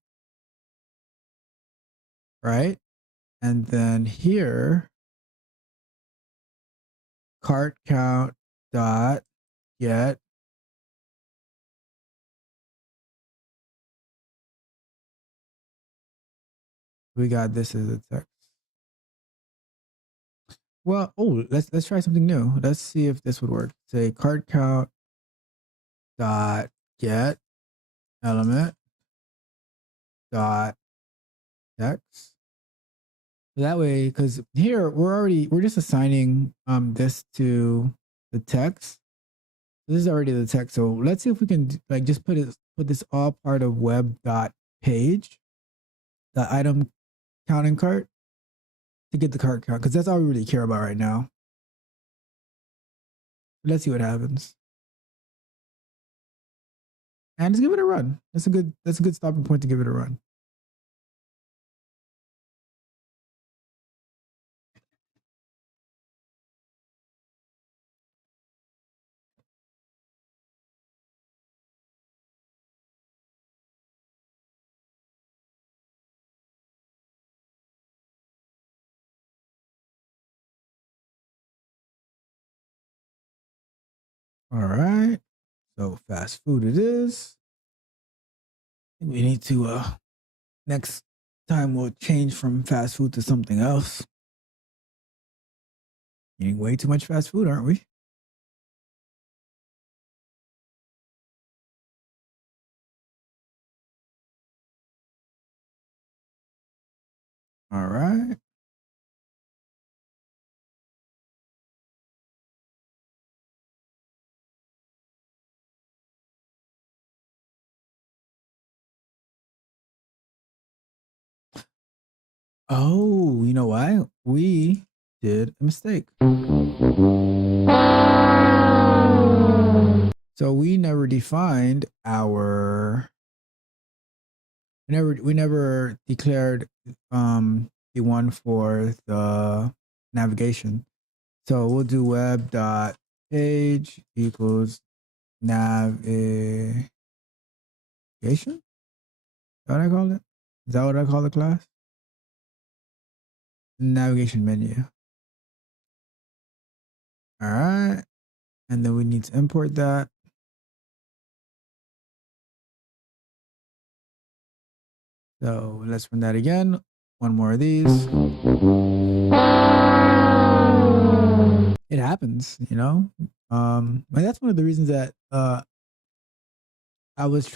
right? And then here, cart count dot get we got this as a text. Well, oh, let's try something new. Let's see if this would work. Say cart count dot get element dot text. That way, because here we're just assigning this to the text. This is already the text. So let's see if we can like just put this all part of web dot page, the item counting cart, to get the cart count, because that's all we really care about right now. Let's see what happens. And just give it a run. That's a good stopping point to give it a run. All right. So fast food it is. We need to next time we'll change from fast food to something else. Eating way too much fast food, aren't we? All right. Oh, you know why? We did a mistake. So we never defined our we never declared the one for the navigation. So we'll do web dot page equals navigation. Is that what I call it? Is that what I call the class? Navigation menu. All right. And then we need to import that. So let's run that again. One more of these. It happens, you know? And that's one of the reasons that I was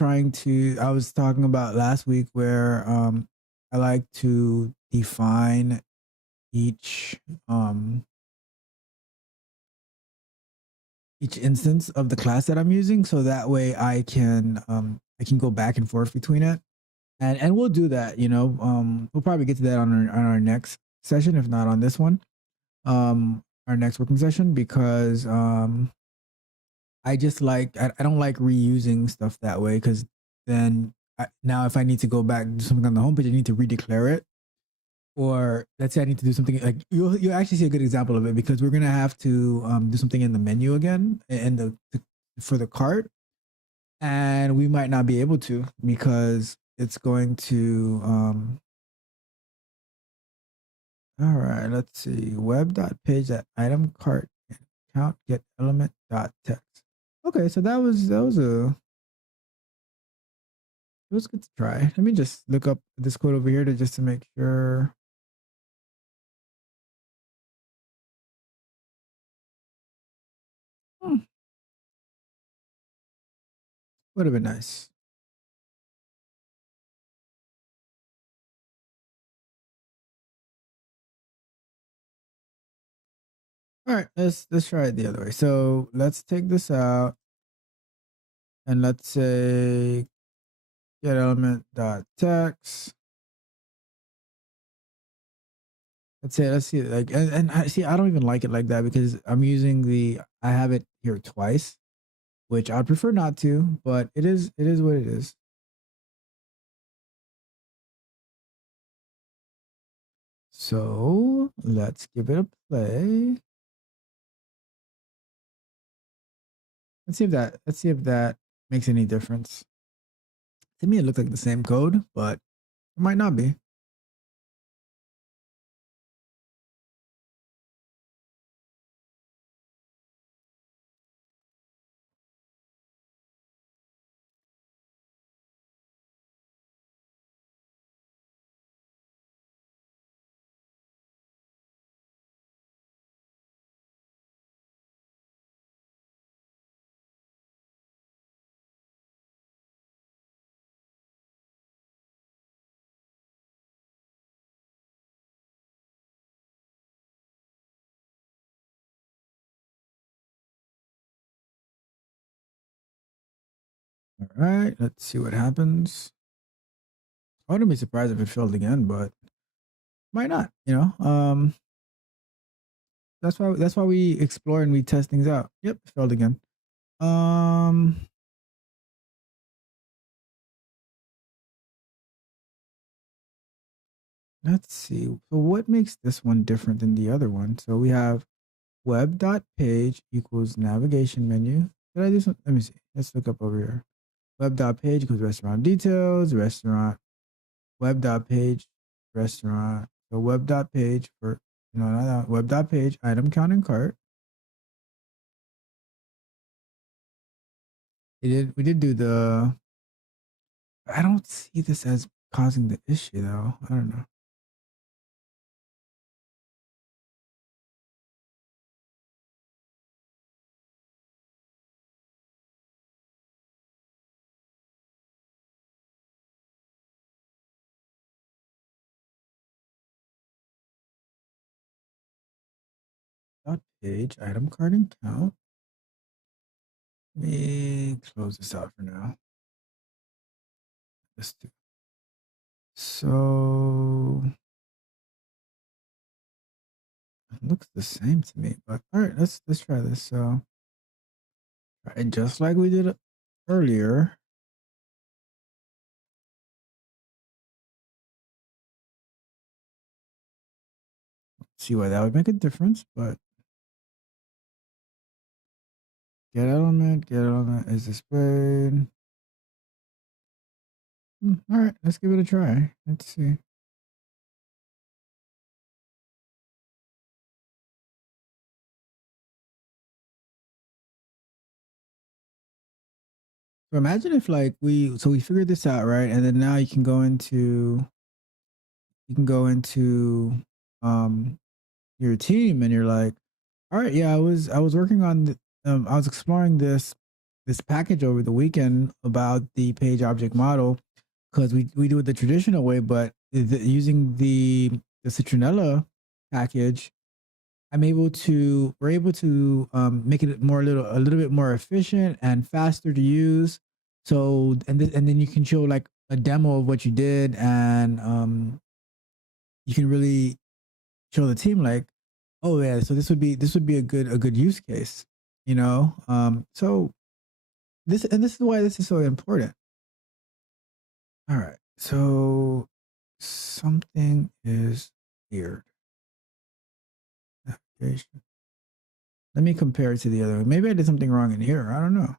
talking about last week where I like to define each instance of the class that I'm using, so that way I can go back and forth between it, and we'll do that. You know, we'll probably get to that on our next session, if not on this one, our next working session, because I just I don't like reusing stuff that way, because then now if I need to go back and do something on the homepage, I need to redeclare it. Or let's say I need to do something like you'll actually see a good example of it, because we're gonna have to do something in the menu again for the cart, and we might not be able to because it's going to all right, let's see, web.page that item cart count get element dot text. Okay, so that was it was good to try. Let me just look up this code over here to make sure. Would have been nice. All right, let's try it the other way. So let's take this out, and let's say get element dot text. Let's see, like, and I see, I don't even like it like that, because I have it here twice, which I'd prefer not to, but it is what it is. So let's give it a play. Let's see if that makes any difference. To me, it looked like the same code, but it might not be. All right, let's see what happens. I wouldn't be surprised if it failed again, but might not. You know, that's why we explore and we test things out. Yep, failed again. Let's see. So what makes this one different than the other one? So we have web.page equals navigation menu. Did I do something? Let me see. Let's look up over here. Web.page equals restaurant details, restaurant, web.page, restaurant. So web.page for, not that, web.page, item count and cart. We did do I don't see this as causing the issue though. I don't know. Dot page, item cart and count. Let me close this out for now. Let's do. So looks the same to me, but all right, let's try this. So, all right, just like we did earlier. See why that would make a difference, but get element is displayed. All right, let's give it a try. Let's see. So imagine if like we figured this out, right? And then now you can go into your team and you're like, all right, yeah, I was working on I was exploring this package over the weekend about the page object model because we do it the traditional way, but using the Citronella package, we're able to make it a little bit more efficient and faster to use. So and then you can show like a demo of what you did, and you can really show the team like, oh yeah, so this would be a good use case, you know. So this is why this is so important. All right, so something is weird. Application. Let me compare it to the other one. Maybe I did something wrong in here. I don't know.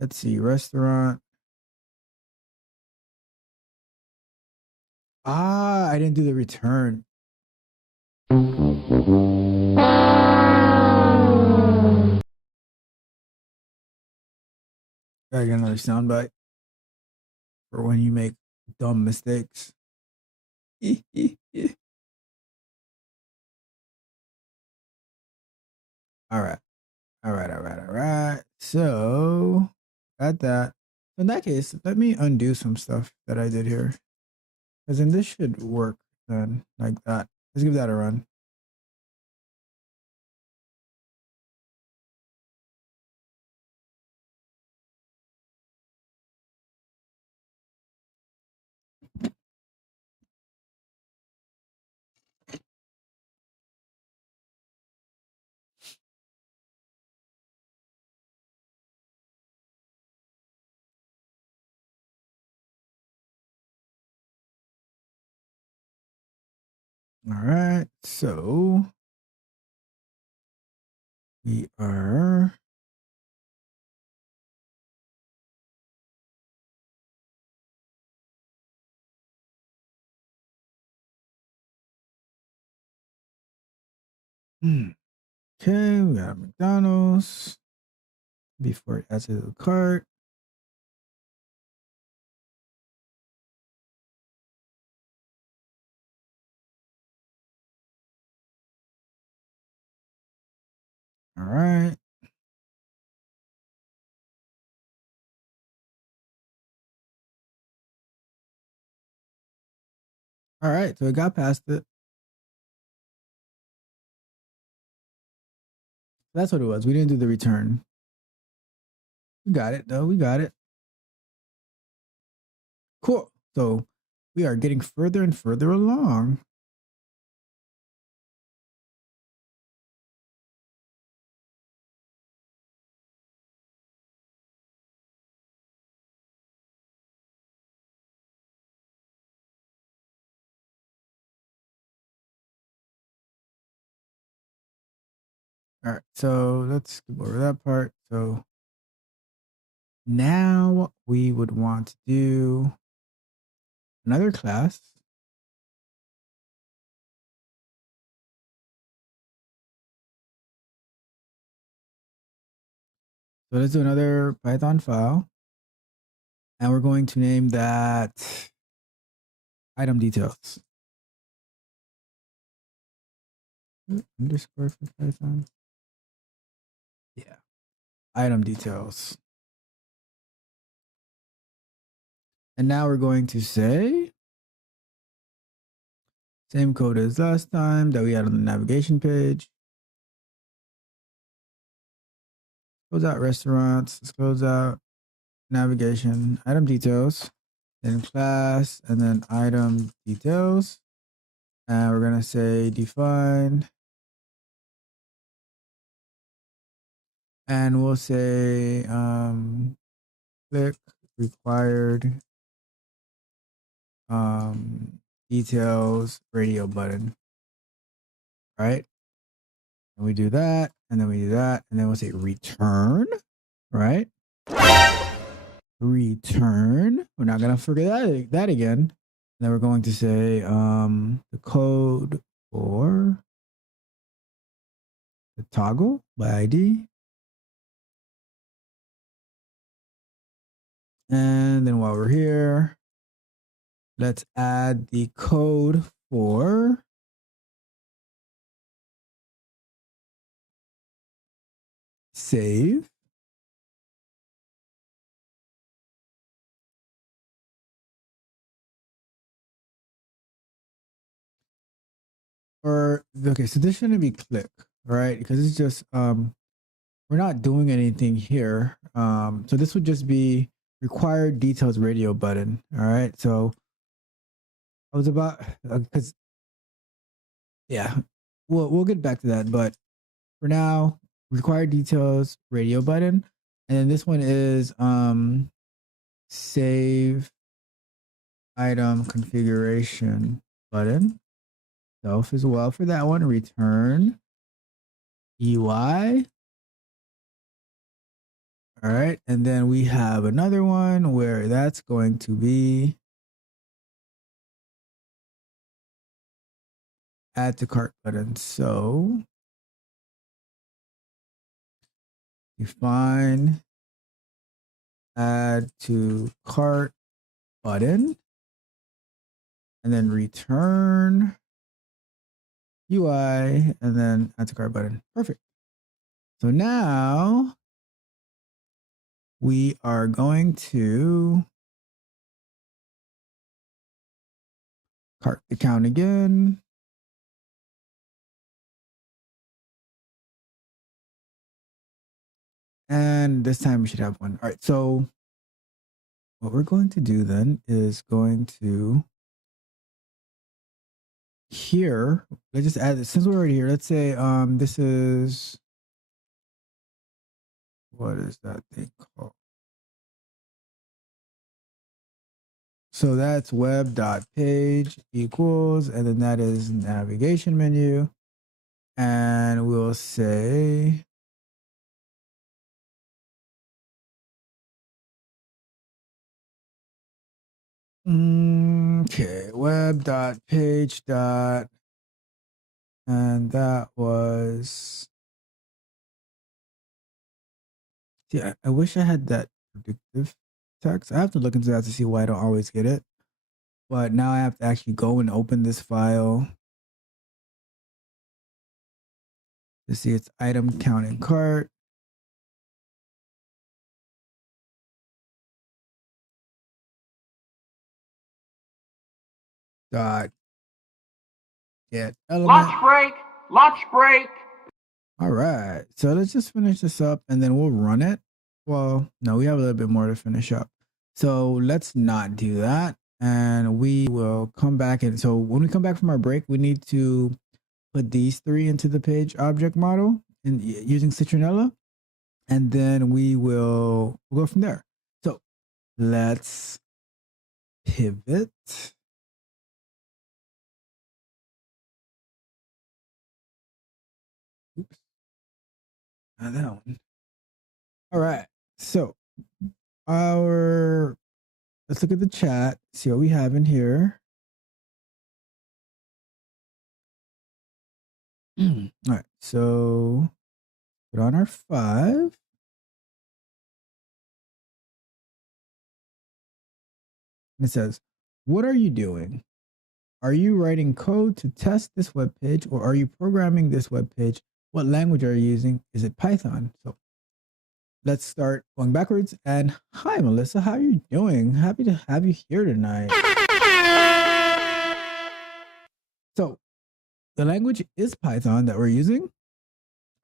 Let's see. Restaurant. I didn't do the return. Gotta get another soundbite for when you make dumb mistakes. All right. So, got that. In that case, let me undo some stuff that I did here. Because then this should work then, like that. Let's give that a run. All right, so we are okay, we got McDonald's before it adds to the cart. All right. All right, so it got past it. That's what it was. We didn't do the return. We got it though. We got it. Cool. So we are getting further and further along. All right, so let's skip over that part. So now we would want to do another class. So let's do another Python file. And we're going to name that item details. Underscore for Python. Yeah. Item details. And now we're going to say same code as last time that we had on the navigation page. Close out restaurants. Let's close out navigation, item details, then class, and then item details. And we're going to say define. And we'll say click required details radio button. Right? And we do that, and then we do that, and then we'll say return, right? Return. We're not gonna forget that again. And then we're going to say the code for the toggle by ID. And then while we're here, let's add the code for save. Or okay, so this shouldn't be click, right? Because it's just we're not doing anything here. So this would just be required details radio button. All right. So I was about because yeah, we'll get back to that. But for now, required details radio button, and then this one is save item configuration button. Self as well for that one. Return UI. All right. And then we have another one where that's going to be add to cart button. So define add to cart button and then return UI and then add to cart button. Perfect. So now we are going to cart account again. And this time we should have one. All right. So what we're going to do then is going to here, let's just add this since we're already here. Let's say this is what is that thing called? So that's web.page equals, and then that is navigation menu. And we'll say okay, web.page dot, and that was, yeah, I wish I had that predictive text. I have to look into that to see why I don't always get it. But now I have to actually go and open this file to see its item count in cart. Dot get element. Lunch break! Lunch break! All right. So let's just finish this up and then we'll run it. Well, no, we have a little bit more to finish up. So let's not do that. And we will come back. And so when we come back from our break, we need to put these three into the page object model and using Citronella. And then we'll go from there. So let's pivot. Oops. Not that one. All right. So let's look at the chat, see what we have in here. All right. So put on our 5. And it says, what are you doing? Are you writing code to test this web page, or are you programming this web page? What language are you using? Is it Python? So let's start going backwards. And hi, Melissa. How are you doing? Happy to have you here tonight. So the language is Python that we're using.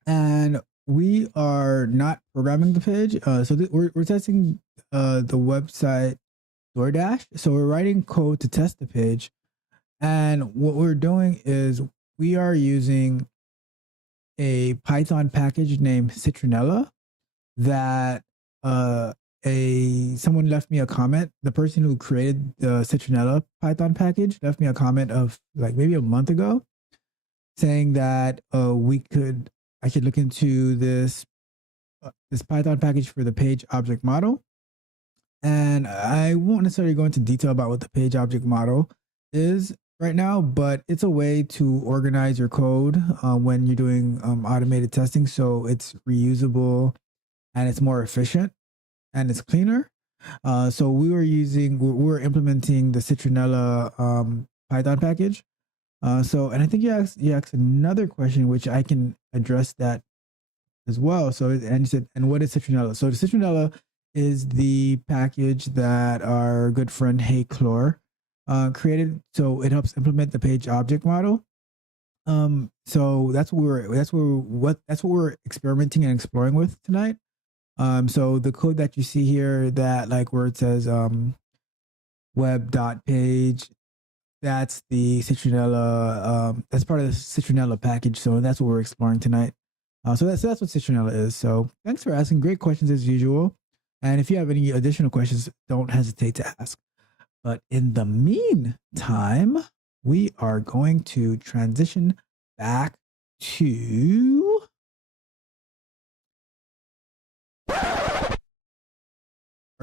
And we are not programming the page. So we're testing the website DoorDash. So we're writing code to test the page. And what we're doing is we are using a Python package named Citronella that someone left me a comment. The person who created the Citronella Python package left me a comment of like maybe a month ago saying that I could look into this Python package for the page object model. And I won't necessarily go into detail about what the page object model is right now, but it's a way to organize your code when you're doing automated testing, so it's reusable and it's more efficient and it's cleaner. So we're implementing the Citronella Python package. And I think you asked another question, which I can address that as well. So, and you said, and what is Citronella? So the Citronella is the package that our good friend Hey Chlor created. So it helps implement the page object model. So that's what we're experimenting and exploring with tonight. So the code that you see here, that like where it says web.page, that's the Citronella. That's part of the Citronella package. So that's what we're exploring tonight. So that's what Citronella is. So thanks for asking. Great questions as usual. And if you have any additional questions, don't hesitate to ask. But in the meantime, we are going to transition back to our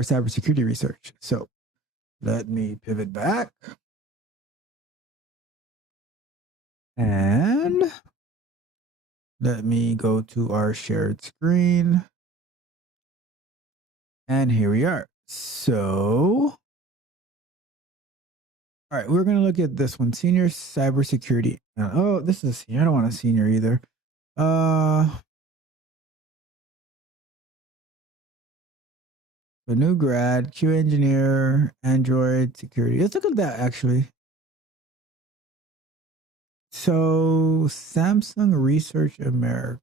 cybersecurity research. So let me pivot back. And let me go to our shared screen. And here we are. So, all right, we're going to look at this one, senior cybersecurity. Oh, this is a senior. I don't want a senior either. The new grad, QA engineer, Android security. Let's look at that actually. So, Samsung Research America.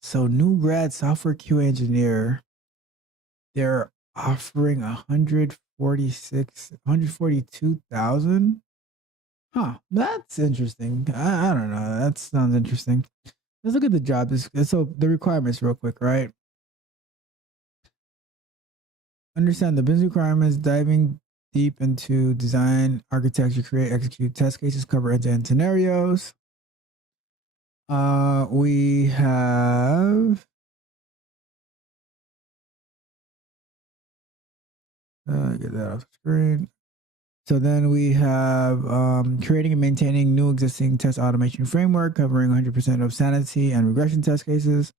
So, new grad software QA engineer, they're offering 142,000. Huh, that's interesting. I don't know. That sounds interesting. Let's look at the job. So the requirements real quick, right? Understand the business requirements, diving deep into design, architecture, create, execute test cases, cover end-to-end scenarios. We have get that off the screen. So then we have creating and maintaining new existing test automation framework covering 100% of sanity and regression test cases.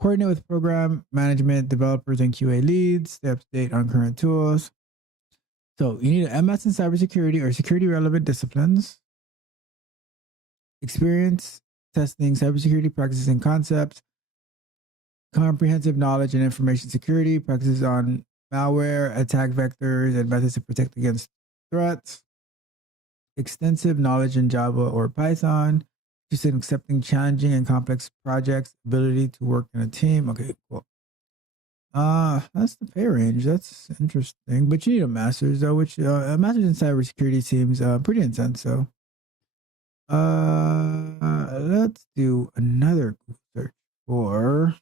Coordinate with program management, developers, and QA leads. Stay up to date on current tools. So you need an MS in cybersecurity or security relevant disciplines. Experience testing cybersecurity practices and concepts. Comprehensive knowledge and information security practices on malware, attack vectors, and methods to protect against threats. Extensive knowledge in Java or Python. Just in accepting challenging and complex projects. Ability to work in a team. Okay, cool. That's the pay range. That's interesting. But you need a master's though, which a master's in cybersecurity seems pretty intense. So, let's do another Google search for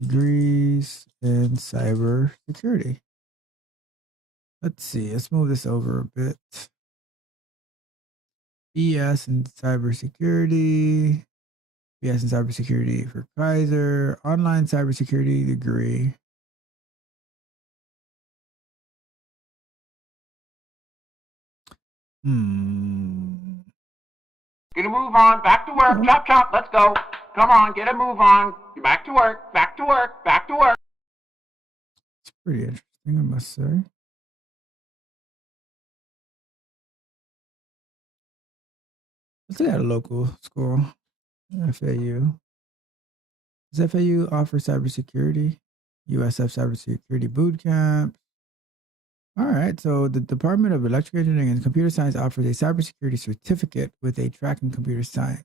degrees in cybersecurity. Let's see. Let's move this over a bit. BS in cybersecurity. BS in cybersecurity for Kaiser. Online cybersecurity degree. Get a move on. Back to work. Chop, chop. Let's go. Come on, get a move on. You're back to work. Back to work. Back to work. It's pretty interesting, I must say. Let's look at a local school. FAU. Does FAU offer cybersecurity? USF Cybersecurity Bootcamp. All right, so the Department of Electrical Engineering and Computer Science offers a cybersecurity certificate with a track in computer science.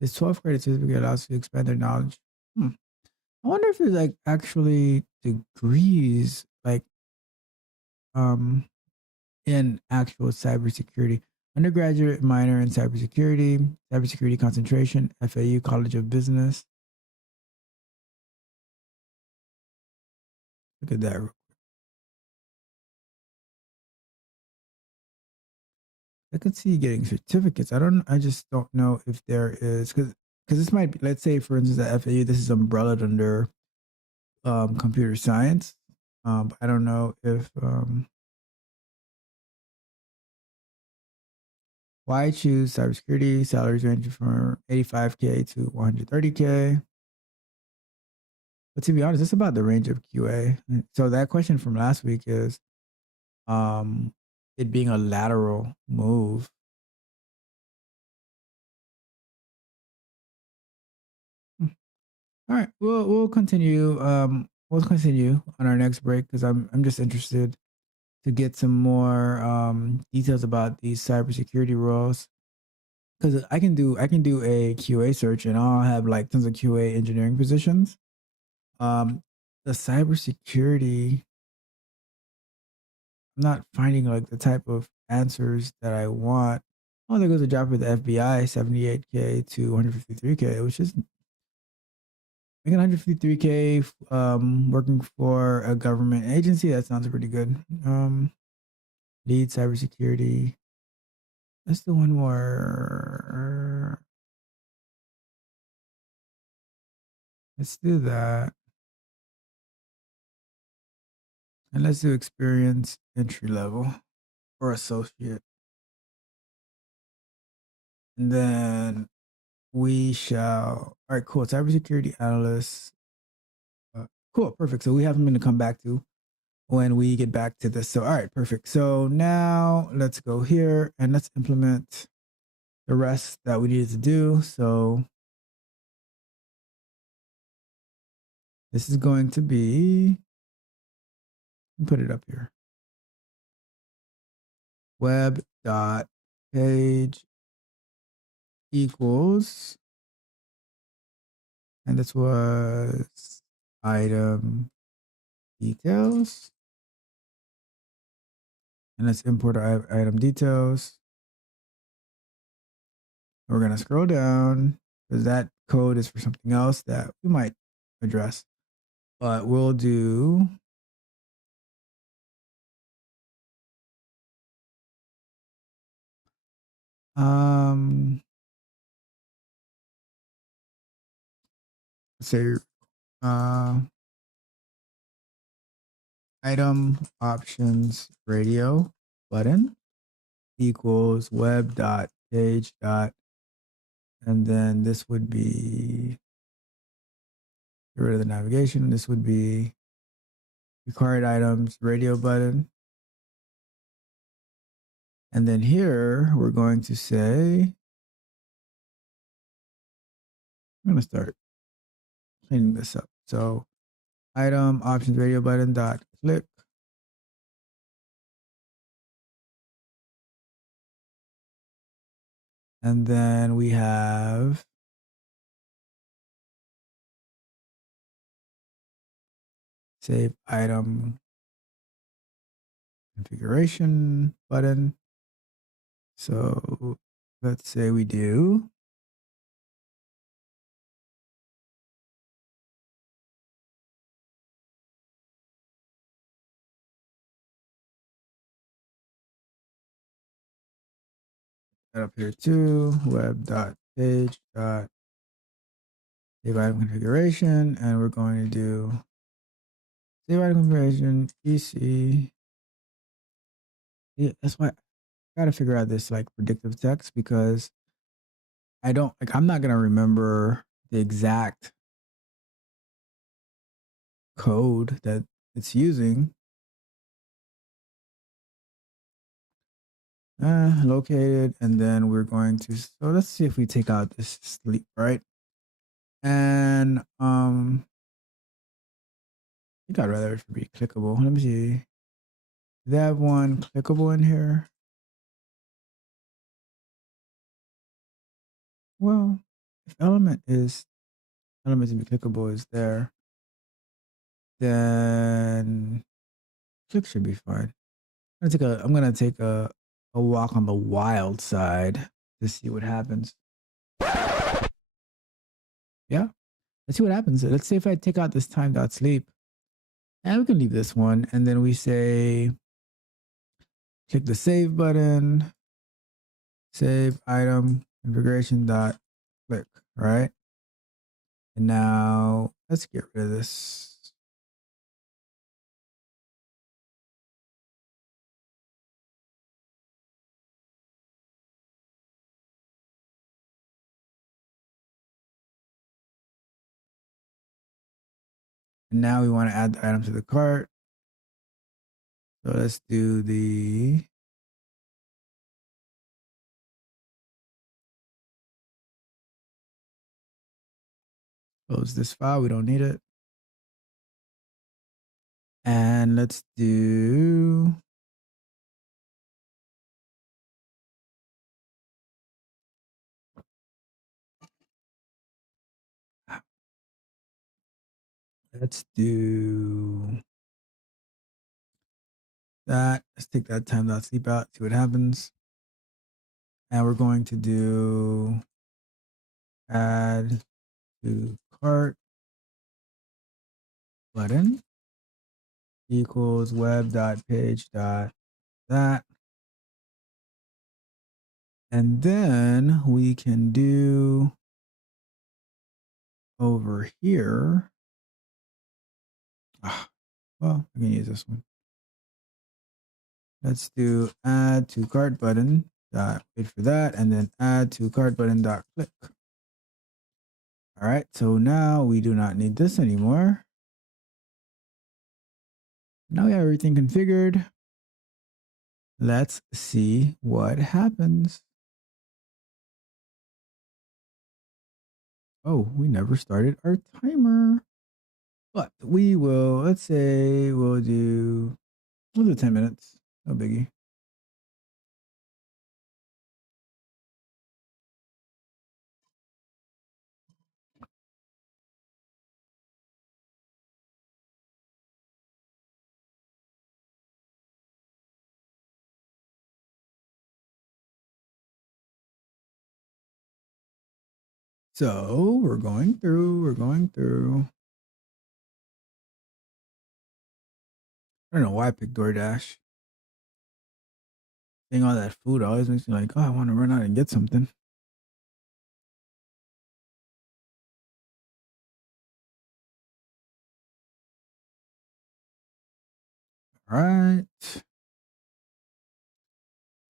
This 12 credit certificate allows you to expand their knowledge. I I wonder if there's like actually degrees like in actual cybersecurity. Undergraduate minor in cybersecurity concentration, FAU College of Business. Look at that. I could see getting certificates. I just don't know if there is, because this might be, let's say for instance at FAU, this is umbrellaed under computer science. I don't know if why choose cybersecurity. Salaries ranging from 85K to 130K. But to be honest, it's about the range of QA. So that question from last week is it being a lateral move. All right, we'll continue. We'll continue on our next break because I'm just interested to get some more details about these cybersecurity roles. Because I can do a QA search and I'll have like tons of QA engineering positions. The cybersecurity, I'm not finding like the type of answers that I want. Oh, there goes a job for the FBI, 78K to 153K, which is making 153K working for a government agency. That sounds pretty good. Lead cybersecurity. Let's do one more. Let's do that. And let's do experience entry level or associate. And then we shall, all right, cool. Cybersecurity analyst. Cool, perfect. So we have something to come back to when we get back to this. So, all right, perfect. So now let's go here and let's implement the rest that we needed to do. So this is going to be, put it up here. Web dot page equals, and this was item details. And let's import our item details. We're going to scroll down because that code is for something else that we might address. But we'll do say item options radio button equals web dot page dot, and then this would be, get rid of the navigation. This would be required items radio button. And then here we're going to say, I'm going to start cleaning this up. So item options radio button dot click. And then we have save item configuration button. So let's say we do that up here too, web dot page dot save item configuration, and we're going to do save item configuration EC. Yeah, that's why I gotta figure out this like predictive text, because I'm not gonna remember the exact code that it's using. Located, and then we're going to, so let's see if we take out this sleep, right? And I think I'd rather it be clickable. Let me see. Do they have one clickable in here? Well, if element to be clickable is there. then click should be fine. I'm gonna take a walk on the wild side to see what happens. Yeah, let's see what happens. Let's say if I take out this time.sleep, and we can leave this one, and then we say click the save button, save item configuration dot click, right? And now let's get rid of this. And now we want to add the item to the cart. So let's do the close this file. We don't need it. And let's do that. Let's take that time.sleep out, see what happens. And we're going to do add to cart button equals web.page.that. And then we can do over here. Well, I can use this one. Let's do add to cart button dot wait for that, and then add to cart button dot click. All right, so now we do not need this anymore. Now we have everything configured. Let's see what happens. Oh, we never started our timer. But we will, let's say we'll do 10 minutes. No biggie. So we're going through. I don't know why I picked DoorDash. Seeing all that food always makes me like, oh, I want to run out and get something. All right.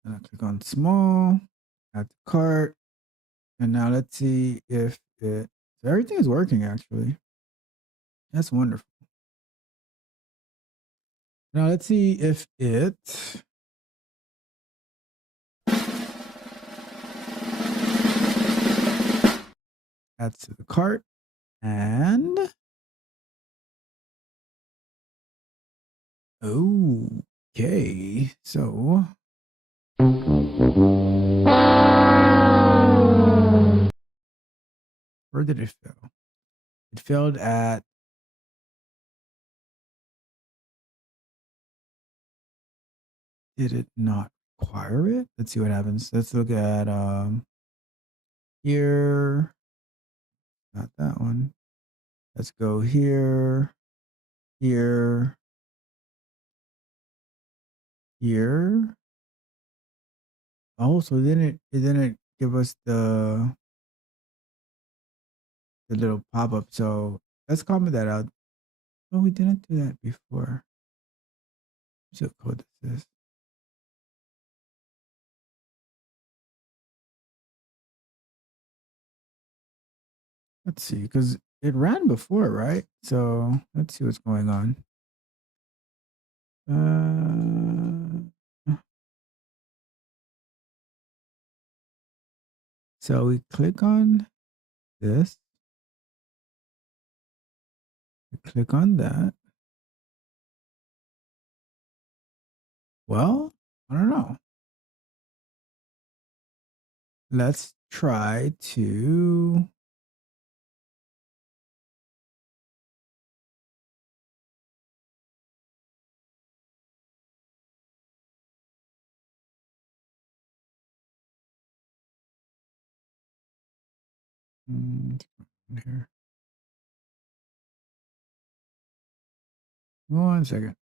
And I click on small, add to cart. And now let's see if so everything is working actually. That's wonderful. Now let's see if it adds to the cart. And okay, so where did it fail? It failed at did it not require it? Let's see what happens. Let's look at here. Not that one. Let's go here, here, here. Oh, so it didn't give us the little pop-up. So let's comment that out. Oh, we didn't do that before. Let's see what code this is. Let's see, because it ran before, right? So let's see what's going on. So we click on this. We click on that. Well, I don't know. Let's try to Here. 1 second.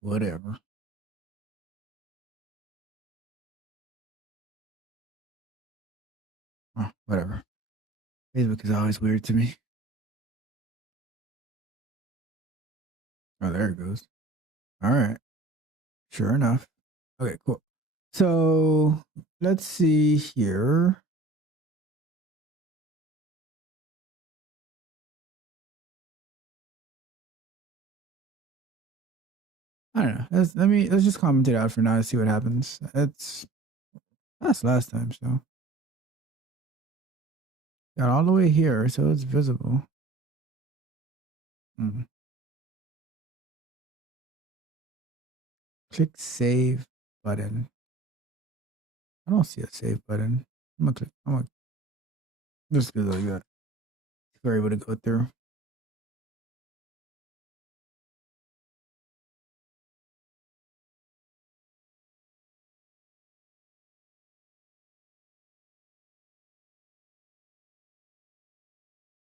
Whatever. Oh, whatever. Facebook is always weird to me. Oh, there it goes. All right. Sure enough. Okay, cool. So let's see here. I don't know. Let's just comment it out for now to see what happens. That's last time, so got all the way here, so it's visible. Click save button. I don't see a save button. I'm gonna just do it like that. We're able to go through.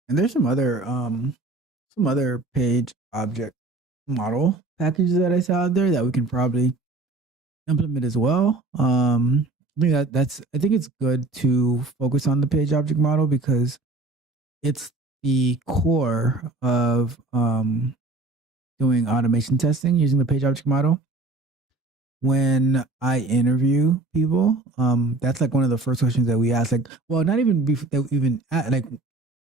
And there's some other page object model packages that I saw out there that we can probably implement as well. I think it's good to focus on the page object model because it's the core of doing automation testing using the page object model. When I interview people, that's like one of the first questions that we ask. Like, well, not even before like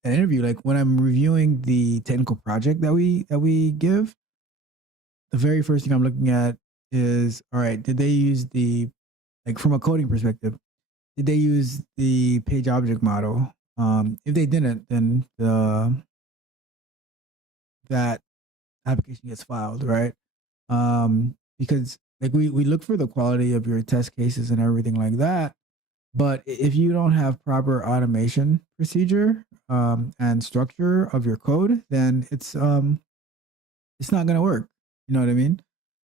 an interview. Like when I'm reviewing the technical project that we give, the very first thing I'm looking at is, all right, did they use from a coding perspective, did they use the page object model? If they didn't, then that application gets filed, right? Because like we look for the quality of your test cases and everything like that. But if you don't have proper automation procedure and structure of your code, then it's not going to work. You know what I mean?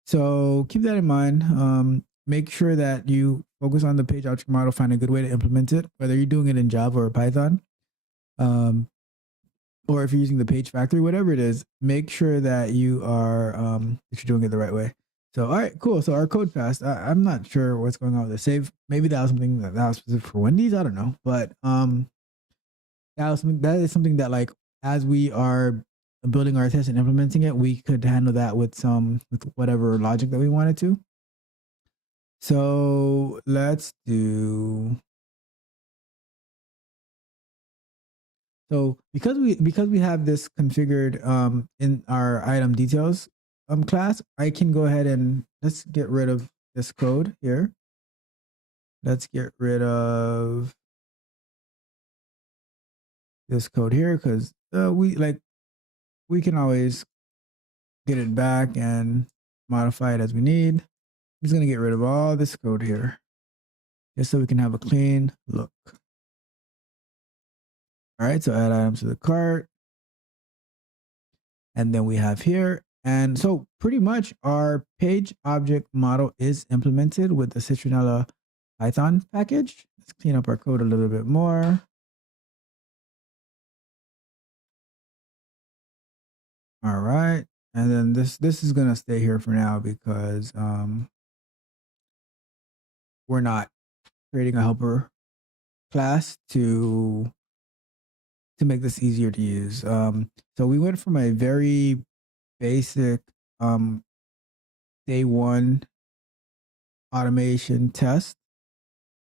So keep that in mind. Make sure that you focus on the page object model, find a good way to implement it, whether you're doing it in Java or Python, or if you're using the page factory, whatever it is, make sure that you're doing it the right way. So, all right, cool. So our code passed. I'm not sure what's going on with the save. Maybe that was something that was specific for Wendy's. I don't know, but that is something that, like, as we are building our test and implementing it, we could handle that with whatever logic that we wanted to. So let's do. So because we have this configured in our item details class, I can go ahead and let's get rid of this code here. Let's get rid of this code here because we can always get it back and modify it as we need. I'm just gonna get rid of all this code here just so we can have a clean look. All right, so add items to the cart. And then we have here. And so pretty much our page object model is implemented with the Citronella Python package. Let's clean up our code a little bit more. All right. And then this is going to stay here for now because we're not creating a helper class to make this easier to use. So we went from a very basic day one automation test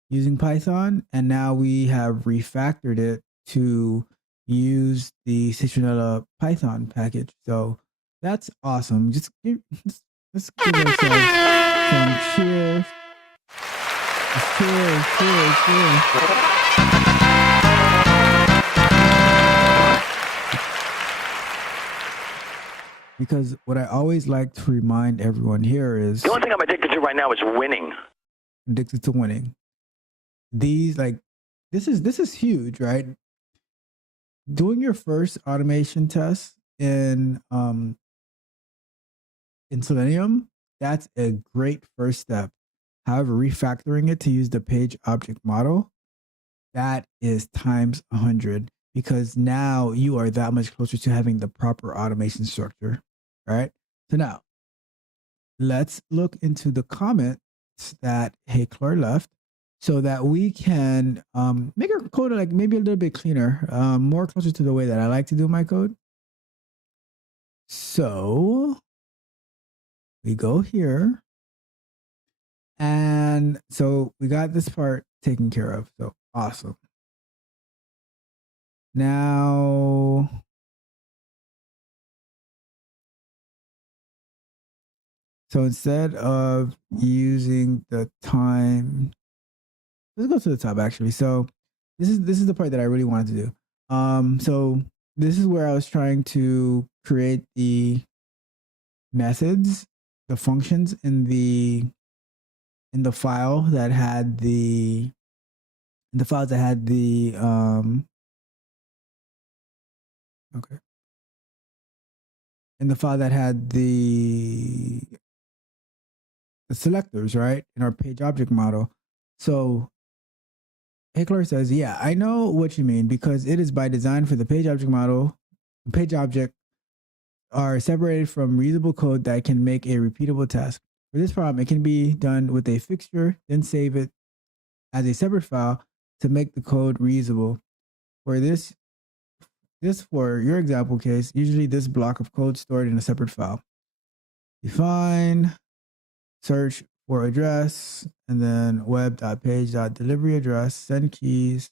using Python, and now we have refactored it to use the Citronella Python package. So that's awesome. Let's give ourselves some cheers. Cheers. Because what I always like to remind everyone here is the only thing I'm addicted to right now is winning. Addicted to winning. This is huge, right? Doing your first automation test in Selenium, that's a great first step. However, refactoring it to use the page object model, that is times 100, because now you are that much closer to having the proper automation structure, right? So now let's look into the comments that Heclar left so that we can make our code like maybe a little bit cleaner, more closer to the way that I like to do my code. So we go here. And so we got this part taken care of. So awesome. Now, so instead of using the time, let's go to the top actually. So this is the part that I really wanted to do. So this is where I was trying to create the methods, the functions in the file that had the files that had the okay, in the file that had the selectors, right, in our page object model. So Heclar says, yeah, I know what you mean, because it is by design for the page object model. The page object are separated from reusable code that can make a repeatable task. For this problem, it can be done with a fixture, then save it as a separate file to make the code reusable. For this for your example case, usually this block of code stored in a separate file. Define, search for address, and then web.page.delivery address, send keys.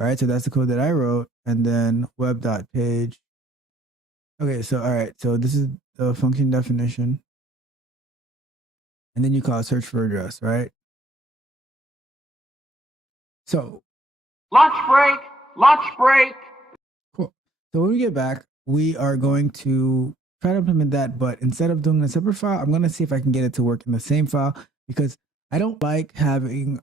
All right, so that's the code that I wrote, and then web.page. Okay, so all right, so this is the function definition. And then you call it search for address, right? So Lunch break! Lunch break! cool. So when we get back, we are going to try to implement that, but instead of doing a separate file, I'm going to see if I can get it to work in the same file, because I don't like having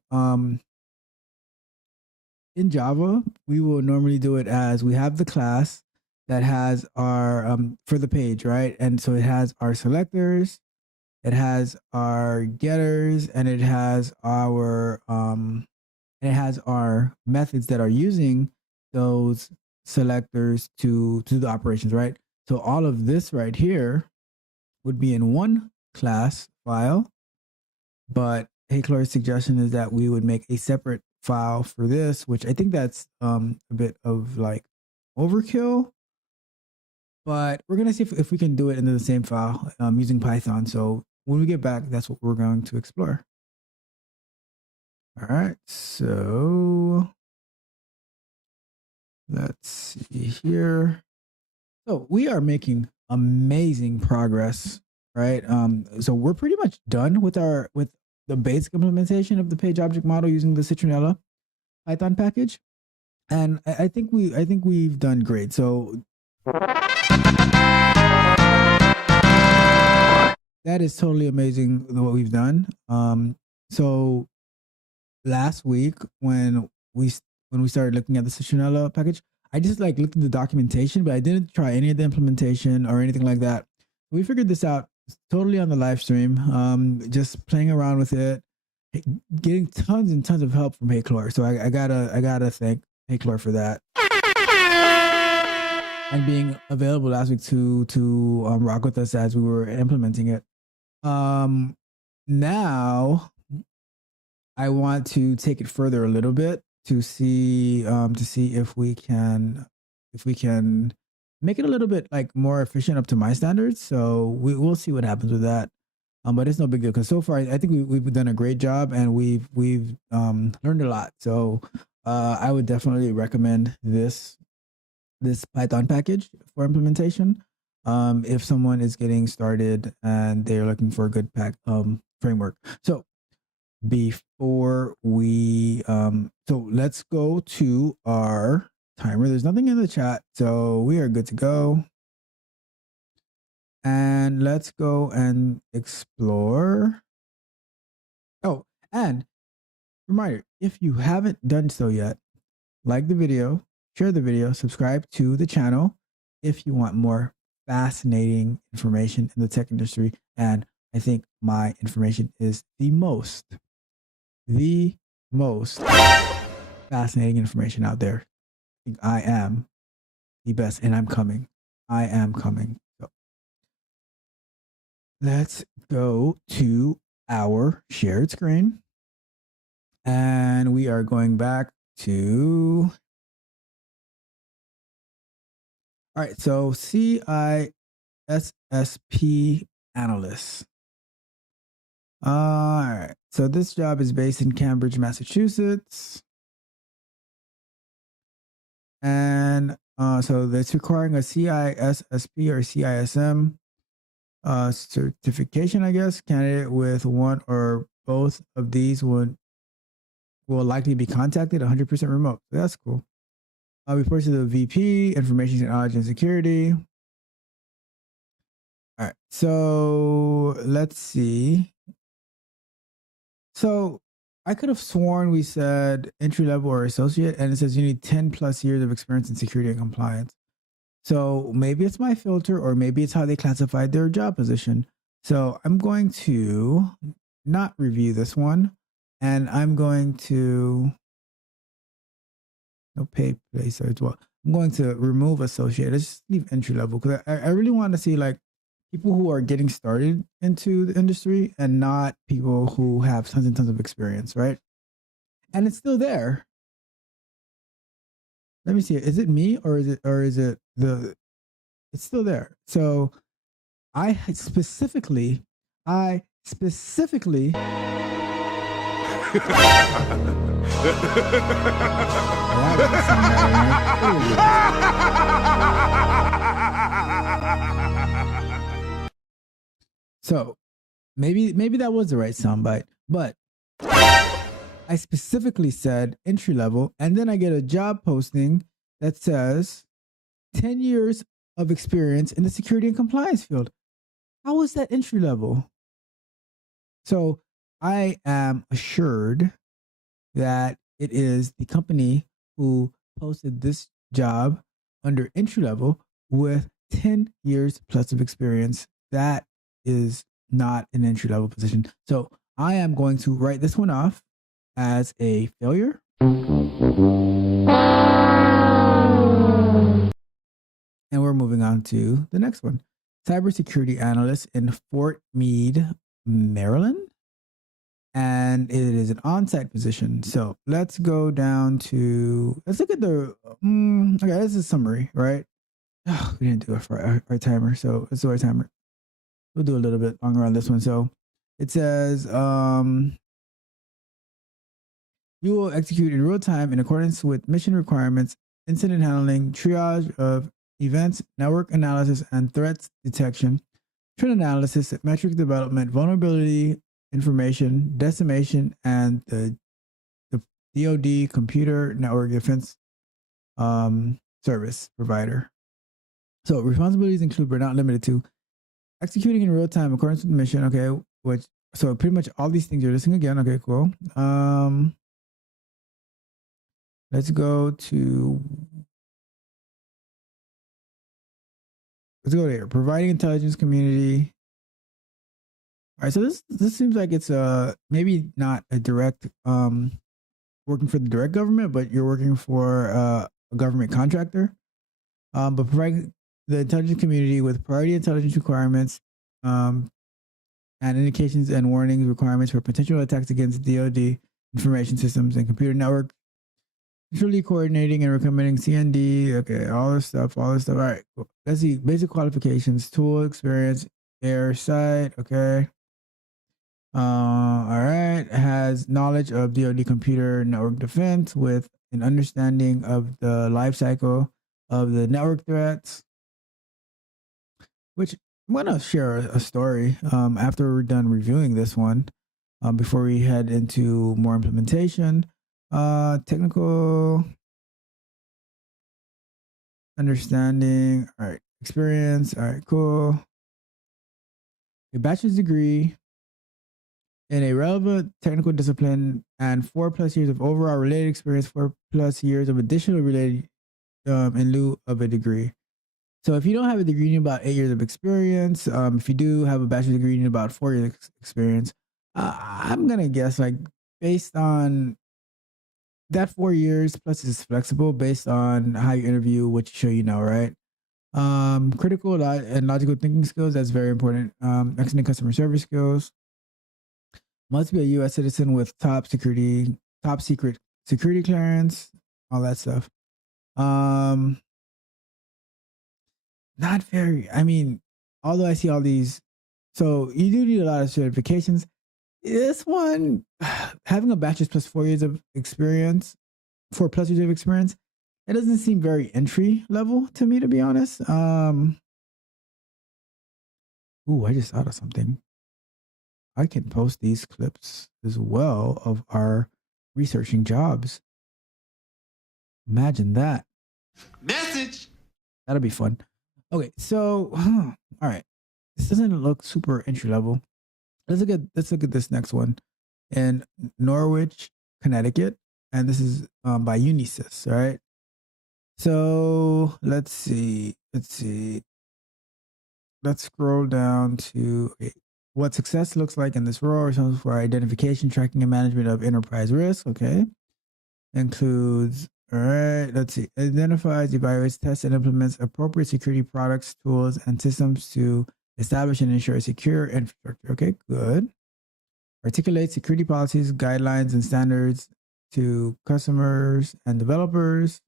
in Java, we will normally do it as we have the class that has our for the page, right? And so it has our selectors, it has our getters, and it has our methods that are using those selectors to do the operations, right? So all of this right here would be in one class file, but Heclar's suggestion is that we would make a separate file for this, which I think that's a bit of like overkill, but we're gonna see if we can do it into the same file using Python. So when we get back, that's what we're going to explore. All right, so let's see here. So we are making amazing progress, right? So we're pretty much done with the basic implementation of the page object model using the Citronella Python package, and I think we've done great. So that is totally amazing what we've done. So last week when we started looking at the Citronella package, I just like looked at the documentation, but I didn't try any of the implementation or anything like that. We figured this out totally on the live stream, just playing around with it, getting tons and tons of help from Heclar. So I gotta thank Heclar for that, and being available last week to rock with us as we were implementing it. Now I want to take it further a little bit to see if we can make it a little bit like more efficient up to my standards. So we'll see what happens with that. But it's no big deal, because so far I think we've done a great job, and we've learned a lot. So I would definitely recommend this Python package for implementation if someone is getting started and they're looking for a good framework. So before we so let's go to our timer. There's nothing in the chat, so we are good to go. And let's go and explore. Oh, and reminder, if you haven't done so yet, like the video, share the video, subscribe to the channel if you want more fascinating information in the tech industry. And I think my information is the most fascinating information out there. I think I am the best, and I'm coming. I am coming. So let's go to our shared screen. And we are going back to, all right, so CISSP analyst. All right, so this job is based in Cambridge, Massachusetts. And so that's requiring a CISSP or CISM certification, I guess. Candidate with one or both of these will likely be contacted. 100% remote. So that's cool. Reports to the VP, Information Technology and Security. All right, so let's see. So I could have sworn we said entry level or associate, and it says you need 10 plus years of experience in security and compliance. So maybe it's my filter, or maybe it's how they classified their job position. So I'm going to not review this one, and I'm going to no pay place as well. I'm going to remove associate. Let's just leave entry level, because I really want to see like people who are getting started into the industry and not people who have tons and tons of experience, right? And it's still there. Let me see. Is it me or is it the? It's still there. So I specifically. So maybe that was the right soundbite, but I specifically said entry level, and then I get a job posting that says 10 years of experience in the security and compliance field. How is that entry level? So I am assured that it is the company who posted this job under entry level with 10 years plus of experience. That is not an entry level position. So I am going to write this one off as a failure. And we're moving on to the next one. Cybersecurity analyst in Fort Meade, Maryland. And it is an on-site position. So let's go down to, let's look at the, okay, this is a summary, right? Oh, we didn't do it for our timer. So let's do our timer. We'll do a little bit longer on this one. So it says, you will execute in real time in accordance with mission requirements, incident handling, triage of events, network analysis and threats detection, trend analysis, metric development, vulnerability information, decimation, and the DoD computer network defense service provider. So responsibilities include but not limited to executing in real time according to the mission. Okay, which so pretty much all these things you're listing again. Okay, cool. Let's go here. Providing intelligence community. All right, so this seems like it's maybe not a direct working for the direct government, but you're working for a government contractor. But providing the intelligence community with priority intelligence requirements and indications and warnings requirements for potential attacks against DoD information systems and computer network. Truly coordinating and recommending CND. Okay, all this stuff. All right, cool. Let's see. Basic qualifications, tool experience, air site. Okay. All right. Has knowledge of DoD computer network defense with an understanding of the life cycle of the network threats. Which I'm gonna share a story after we're done reviewing this one. Before we head into more implementation. Technical understanding. All right. Experience. All right, cool. A bachelor's degree in a relevant technical discipline and 4+ years of overall related experience, 4+ years of additional related in lieu of a degree. So if you don't have a degree, you need about 8 years of experience. If you do have a bachelor's degree, you need about 4 years experience. I'm gonna guess like based on that 4 years plus it's flexible based on how you interview, what you show you know, right? Critical and logical thinking skills, that's very important. Excellent customer service skills. Must be a U.S. citizen with top secret security clearance, all that stuff. Not very. I mean, although I see all these, so you do need a lot of certifications. This one, having a bachelor's plus 4 years of experience, 4+ years of experience, it doesn't seem very entry level to me, to be honest. Ooh, I just thought of something. I can post these clips as well of our researching jobs. Imagine that. Message. That'll be fun. Okay, so all right. This doesn't look super entry level. Let's look at this next one in Norwich, Connecticut, and this is by Unisys. All right. So let's see. Let's scroll down to what success looks like in this role. Responsible for identification, tracking, and management of enterprise risk. Okay, includes. All right, let's see. Identifies, evaluates, tests, and implements appropriate security products, tools, and systems to establish and ensure a secure infrastructure. Okay, good. Articulates security policies, guidelines, and standards to customers and developers.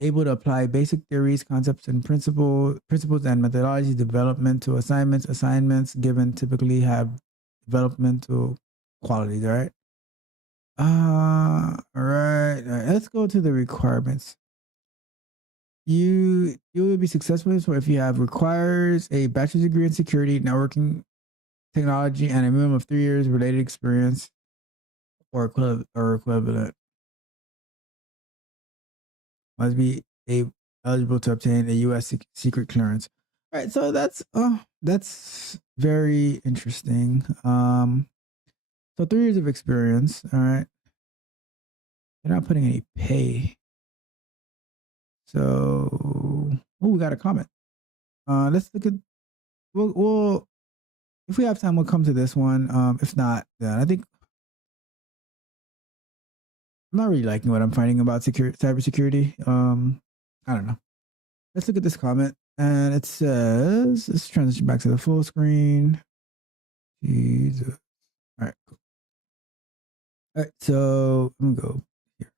Able to apply basic theories, concepts, and principles and methodologies development to assignments. Assignments given typically have developmental qualities. All right. All right. Let's go to the requirements. You will be successful if you requires a bachelor's degree in security, networking, technology, and a minimum of 3 years related experience or equivalent. Must be eligible to obtain a U.S. secret clearance. All right, so that's very interesting. So 3 years of experience. All right, they're not putting any pay. So, we got a comment. Let's look at. We'll if we have time, we'll come to this one. If not, then I think I'm not really liking what I'm finding about cybersecurity. I don't know. Let's look at this comment, and it says, let's transition back to the full screen. Jesus. All right, cool. All right, so I'm gonna go here.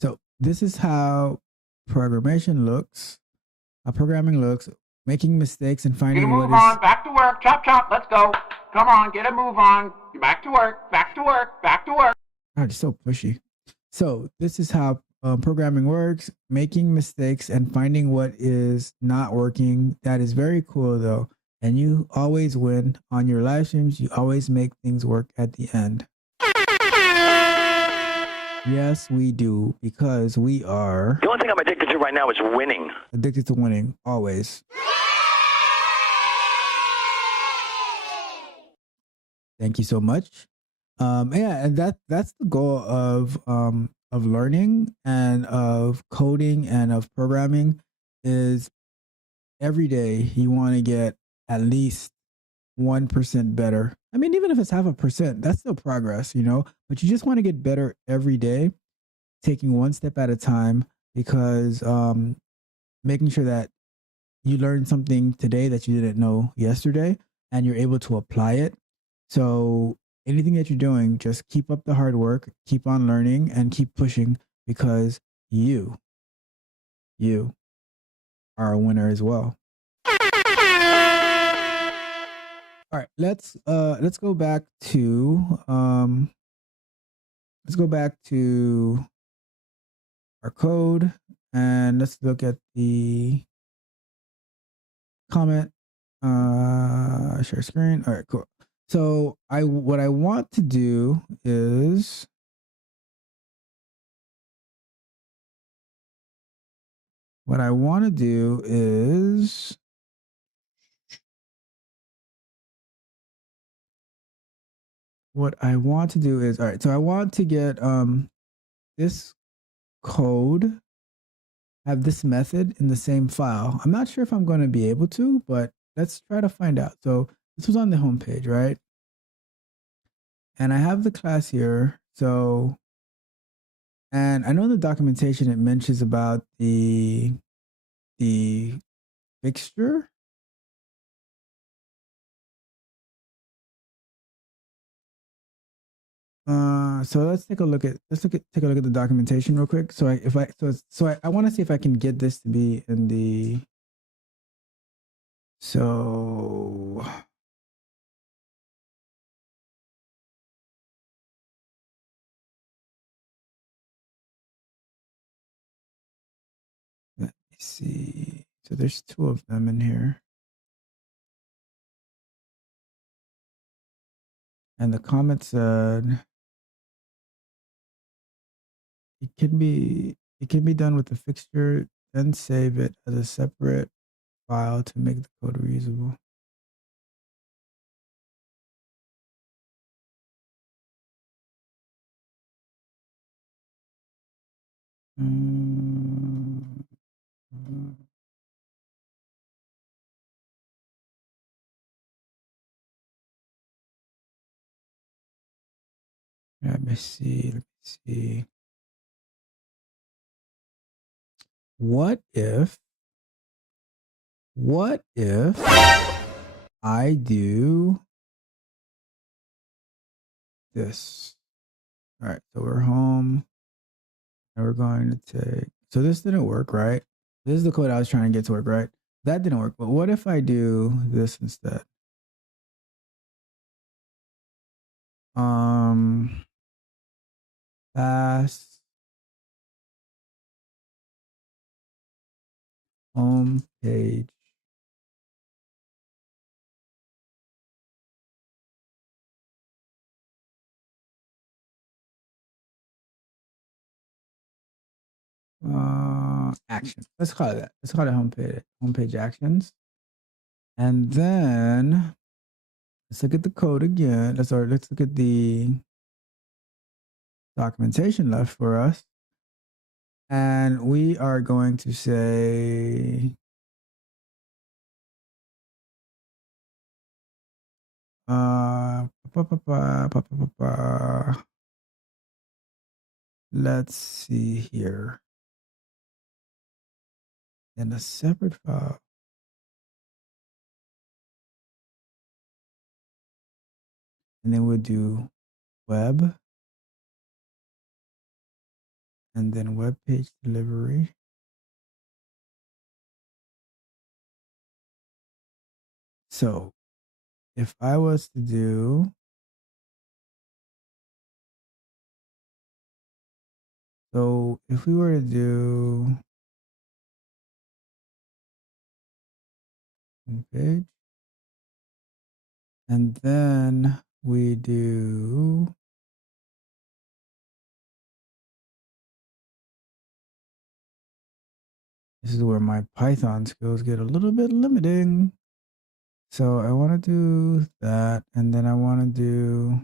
So this is how programming looks. Making mistakes and finding Get a move on, back to work, chop chop, let's go. Come on, get a move on. You're back to work, back to work, back to work. God, it's so pushy. So this is how programming works, making mistakes and finding what is not working. That is very cool though. And you always win on your live streams. You always make things work at the end. Yes, we do, because we are... The only thing I'm addicted to right now is winning. Addicted to winning, always. Thank you so much. Yeah, and that's the goal of learning and of coding and of programming is every day you want to get at least 1% better. I mean, even if it's 0.5%, that's still progress, but you just want to get better every day, taking one step at a time, because making sure that you learn something today that you didn't know yesterday and you're able to apply it. So anything that you're doing, just keep up the hard work, keep on learning, and keep pushing, because you are a winner as well. All right, let's go back to our code, and let's look at the comment. Share screen. All right, cool. So what I want to do is all right, so I want to get this code have this method in the same file. I'm not sure if I'm going to be able to, but let's try to find out. So this was on the home page, right? And I have the class here. So, and I know in the documentation it mentions about the fixture. So let's take a look at take a look at the documentation real quick. So I want to see if I can get this to be in the so let me see. So there's two of them in here. And the comment said it can be done with the fixture, then save it as a separate file to make the code reusable. Let me see. What if I do this? All right, so we're home and we're going to take, so this didn't work, right? This is the code I was trying to get to work, right? That didn't work, but what if I do this instead? Pass home page. Action. Let's call it that. Let's call it homepage actions. And then let's look at the code again. Let's look at the documentation left for us. And we are going to say let's see here. In a separate file. And then we'll do web. And then web page delivery. So if I was to do so if we were to do homepage and then we do this is where my Python skills get a little bit limiting. So I want to do that, and then I want to do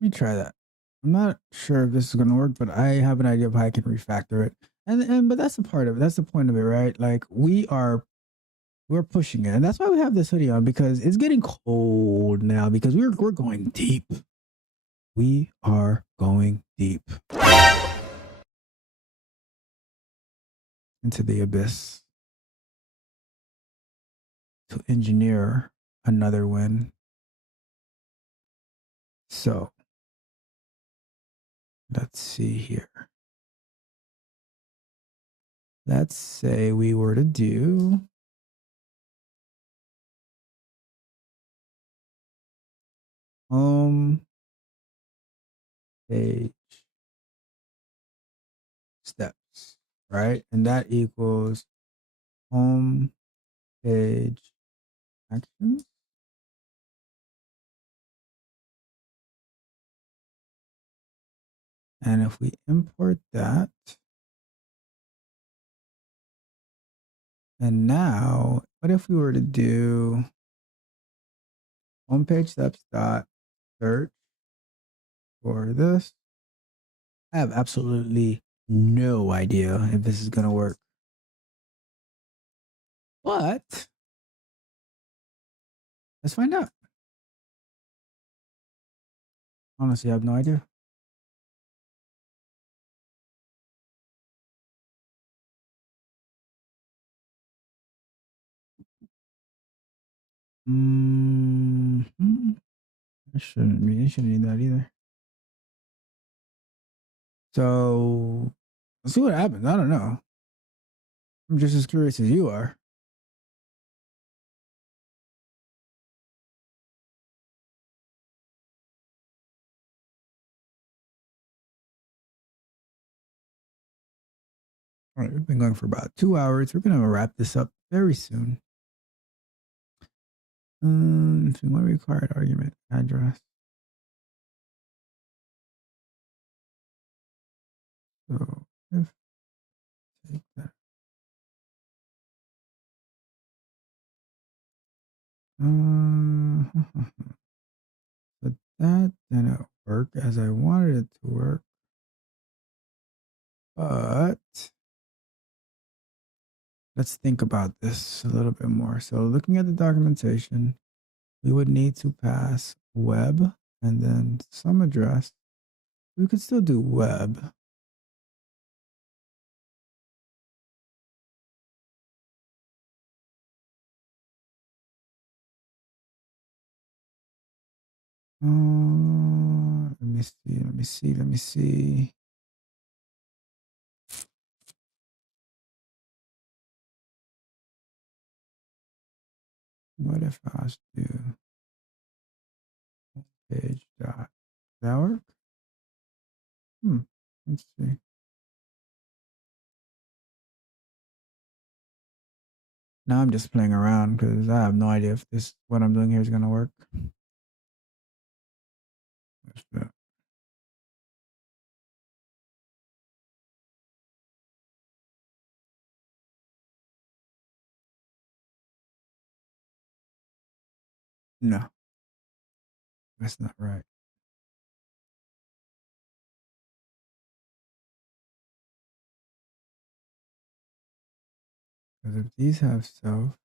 let me try that. I'm not sure if this is going to work, but I have an idea of how I can refactor it. And but that's the part of it. That's the point of it, right? Like we're pushing it, and that's why we have this hoodie on, because it's getting cold now because we're going deep. We are going deep into the abyss to engineer another win. So let's see here. Let's say we were to do home page steps, right? And that equals home page actions. And if we import that, And now, what if we were to do homepage steps dot search for this? I have absolutely no idea if this is going to work. But let's find out. Honestly, I have no idea. I shouldn't need that either. So let's see what happens. I don't know. I'm just as curious as you are. All right, we've been going for about 2 hours. We're going to wrap this up very soon. What required argument address? So if take that. But that didn't work as I wanted it to work. But let's think about this a little bit more. So looking at the documentation, we would need to pass web and then some address. We could still do web. Let me see. What if I was to do page dot, that work? Let's see. Now I'm just playing around because I have no idea if this, what I'm doing here is going to work. What's that? No, that's not right. Because if these have self,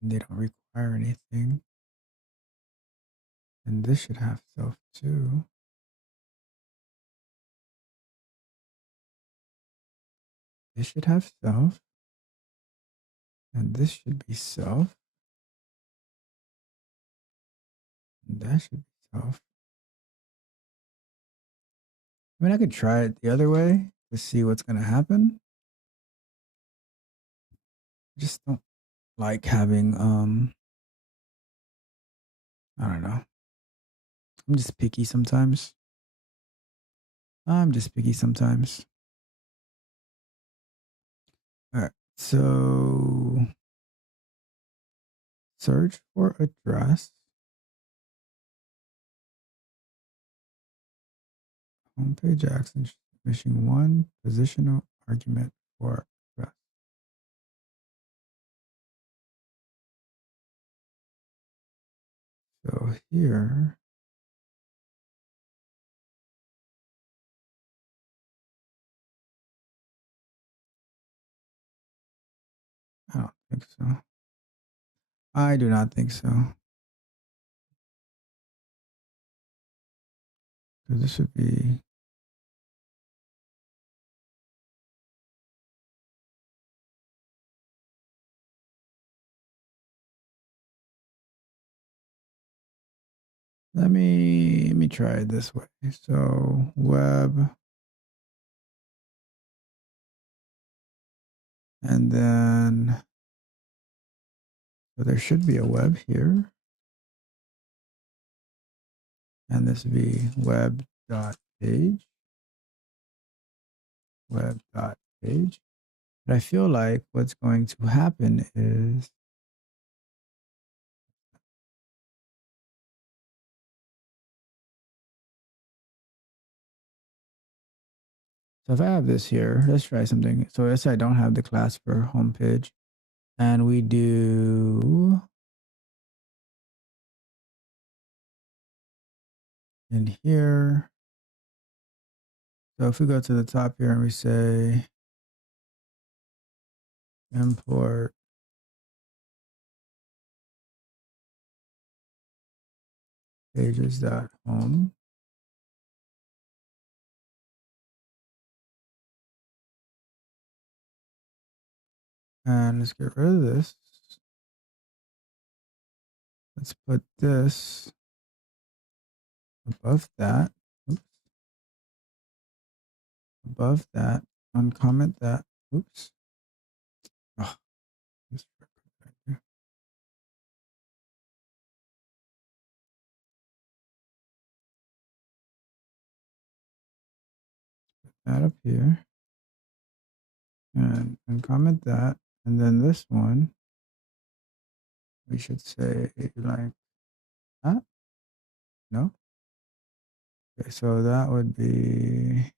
and they don't require anything, and this should have self too. This should have self, and this should be self, and that should be self. I mean, I could try it the other way to see what's going to happen. I just don't like having, I don't know. I'm just picky sometimes. All right, so search for address. Homepage action missing one positional argument for address. So here, I don't think so. I do not think so. Because this should be, let me try it this way. So web, and then, so there should be a web here. And this would be web.page. Web.page. But I feel like what's going to happen is So if I have this here, let's try something. So let's say I don't have the class for homepage, and we do in here. So if we go to the top here and we say import pages.home. And let's get rid of this. Let's put this above that. Oops. Above that. Uncomment that. Oops. Oh, this put that up here. And uncomment that. And then this one, we should say like that. No? Okay, so that would be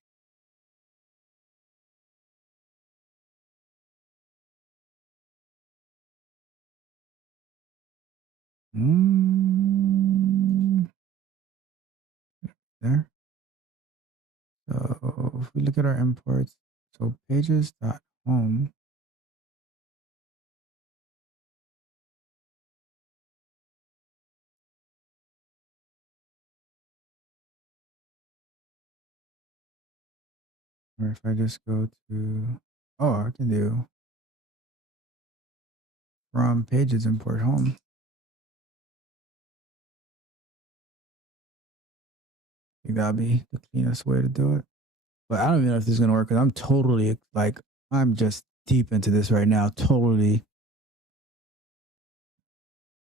there. So if we look at our imports, so pages.home. Or if I just go to, oh, I can do from pages import home. I think that'd be the cleanest way to do it. But I don't even know if this is gonna work because I'm totally like I'm just deep into this right now, totally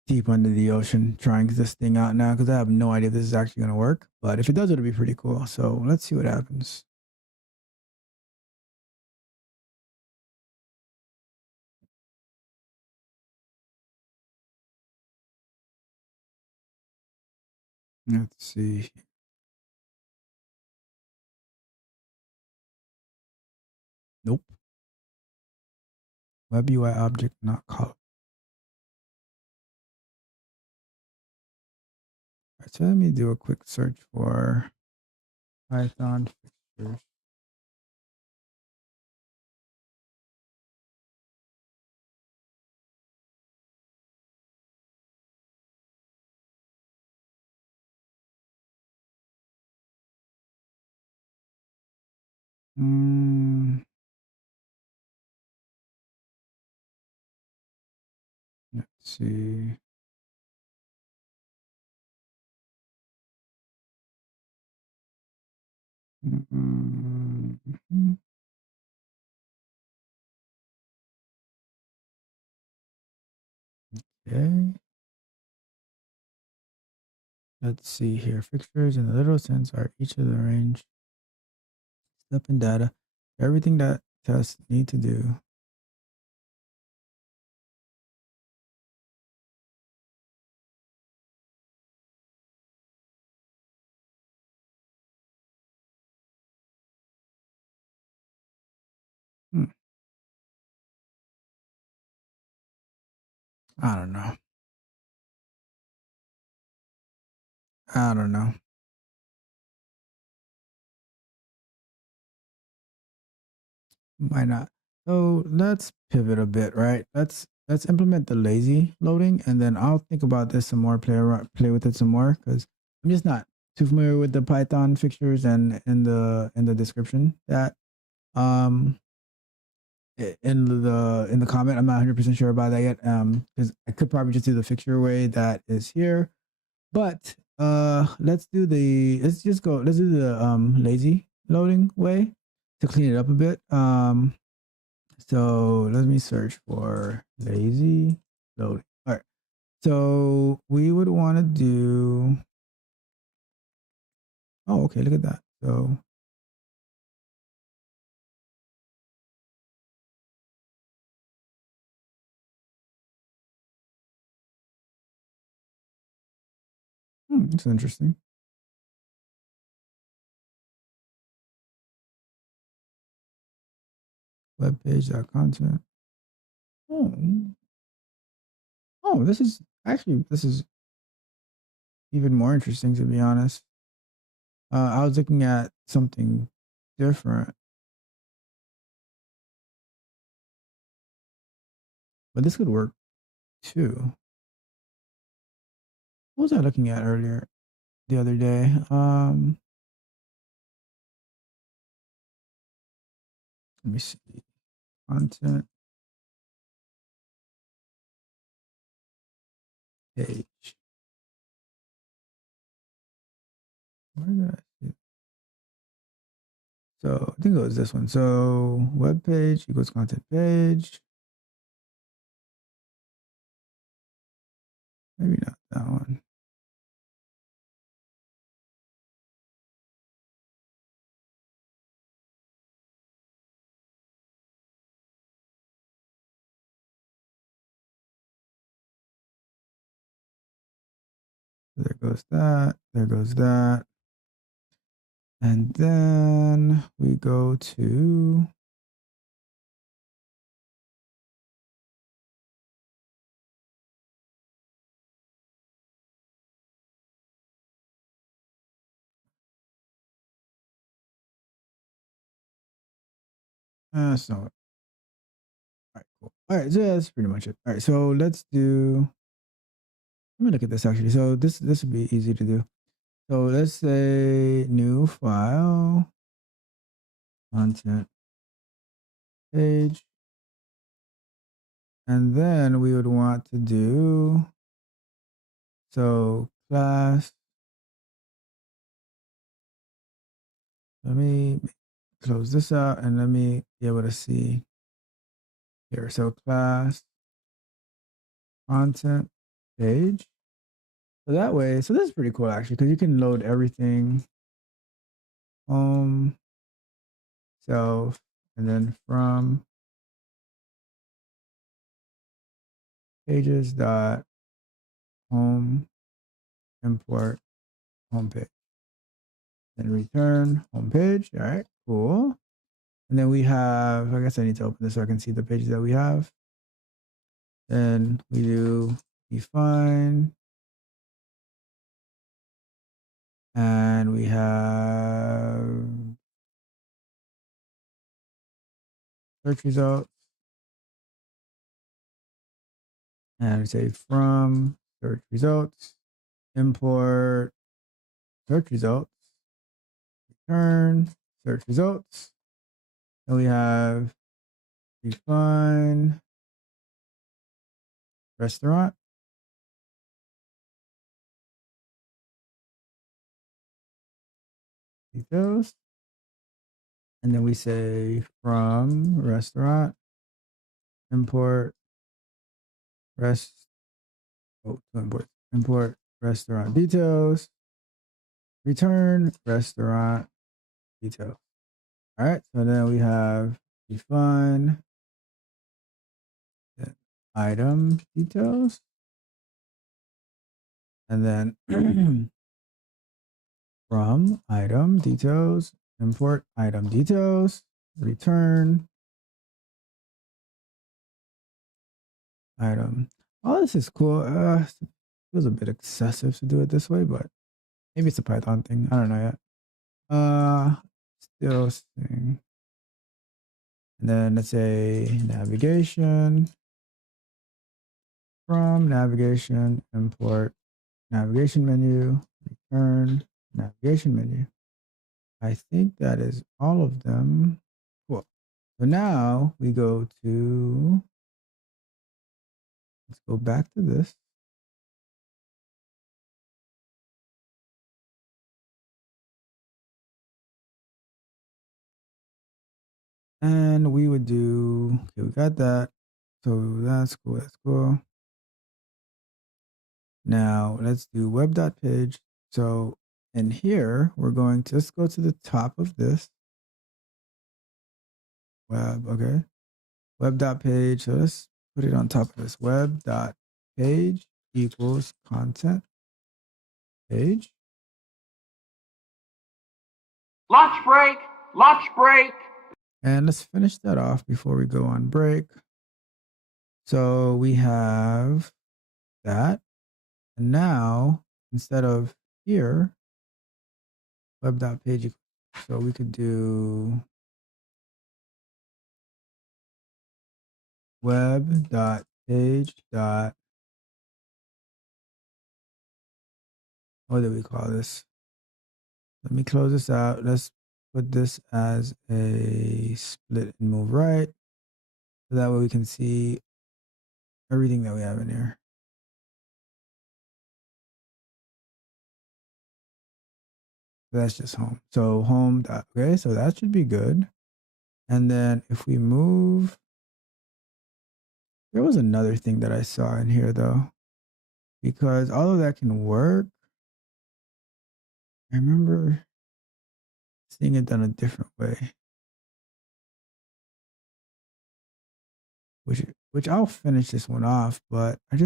deep under the ocean trying this thing out now because I have no idea if this is actually gonna work. But if it does, it'll be pretty cool. So let's see what happens. Let's see. Nope. Web UI object not column. All right, so let me do a quick search for Python fixtures. Let's see. Okay. Let's see here. Fixtures in the literal sense are each of the range, step in data, everything that tests need to do. I don't know. I don't know. Why not? So let's pivot a bit, right? Let's implement the lazy loading, and then I'll think about this some more, play with it some more, because I'm just not too familiar with the Python fixtures and in the description that in the comment. I'm not 100% sure about that yet. Because I could probably just do the fixture way that is here, but let's do the let's do the lazy loading way to clean it up a bit. So let me search for lazy loading. All right. So we would want to do. Oh, okay. Look at that. So it's interesting. web page.content. Oh, this is even more interesting, to be honest. I was looking at something different, but this could work too. What was I looking at earlier the other day? Let me see. Content page. Where did I see it? So I think it was this one. So web page equals content page. Maybe not that one. There goes that. There goes that. And then we go to that's not. All right, cool. All right, so that's pretty much it. All right, so let's do. Let me look at this actually. So this would be easy to do. So let's say new file, content page, and then we would want to do so class. Let me close this out and let me be able to see here. So class content page. So that way, so this is pretty cool actually, because you can load everything. Self, and then from pages dot home import homepage. Then return homepage. All right, cool. And then we have, I guess I need to open this so I can see the pages that we have. Then we do define. And we have search results. And we say from search results, import search results, return search results. And we have define restaurant. Details. And then we say from restaurant, import import restaurant details, return restaurant details. All right, so then we have define item details, and then from item details, import item details, return item. All this is cool. It feels a bit excessive to do it this way, but maybe it's a Python thing. I don't know yet. Still thing. And then let's say navigation. From navigation, import navigation menu, return navigation menu. I think that is all of them. Cool. So now we go to, let's go back to this. And we would do, okay, we got that. So that's cool, that's cool. Now let's do web.page. So in here, we're going to, let's go to the top of this. Web, okay. Web.page, so let's put it on top of this. Web.page equals content page. Lunch break, lunch break. And let's finish that off before we go on break. So we have that. And now, instead of here, web.page, so we could do web.page. What do we call this? Let me close this out. Let's put this as a split and move right. So that way we can see everything that we have in here. That's just home. So home. Okay, so that should be good. And then if we move, there was another thing that I saw in here though, because all of that can work. I remember seeing it done a different way, which I'll finish this one off, but I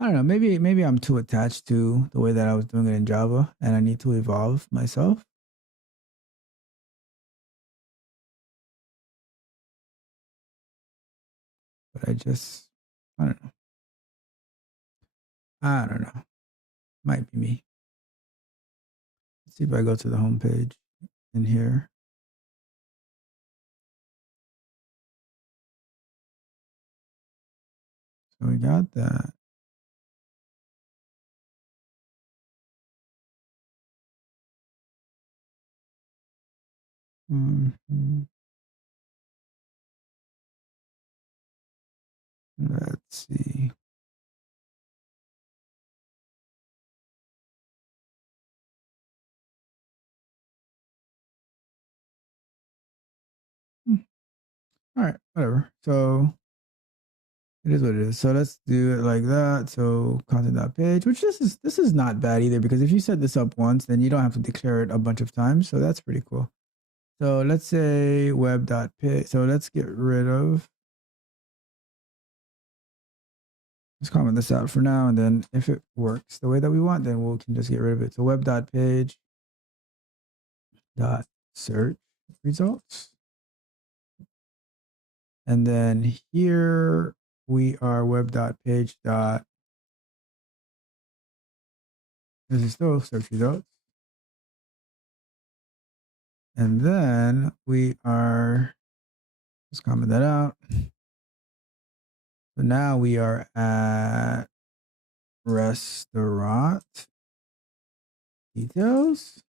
don't know, maybe I'm too attached to the way that I was doing it in Java and I need to evolve myself. But I don't know. I don't know. Might be me. Let's see if I go to the home page in here. So we got that. Let's see. All right, whatever. So it is what it is. So let's do it like that. So content.page, which this is not bad either, because if you set this up once, then you don't have to declare it a bunch of times. So that's pretty cool. So let's say web.page. So let's get rid of. Let's comment this out for now, and then if it works the way that we want, then we can just get rid of it. So web.page dot search results. And then here we are web.page dot. This is still search results. And then we are, let's comment that out. So now we are at restaurant details.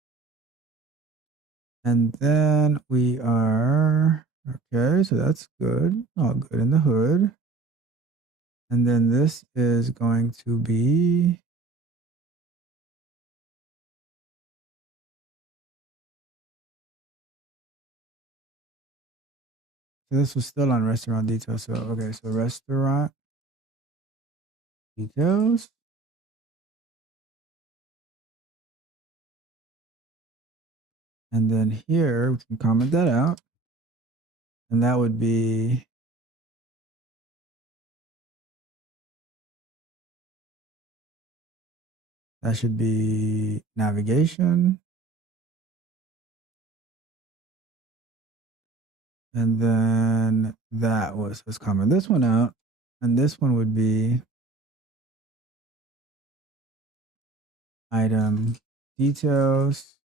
And then we are, okay, so that's good. All good in the hood. And then this is going to be so this was still on restaurant details. So okay, so restaurant details. And then here we can comment that out. And that would be that should be navigation. And then that was, let's comment this one out. And this one would be item details.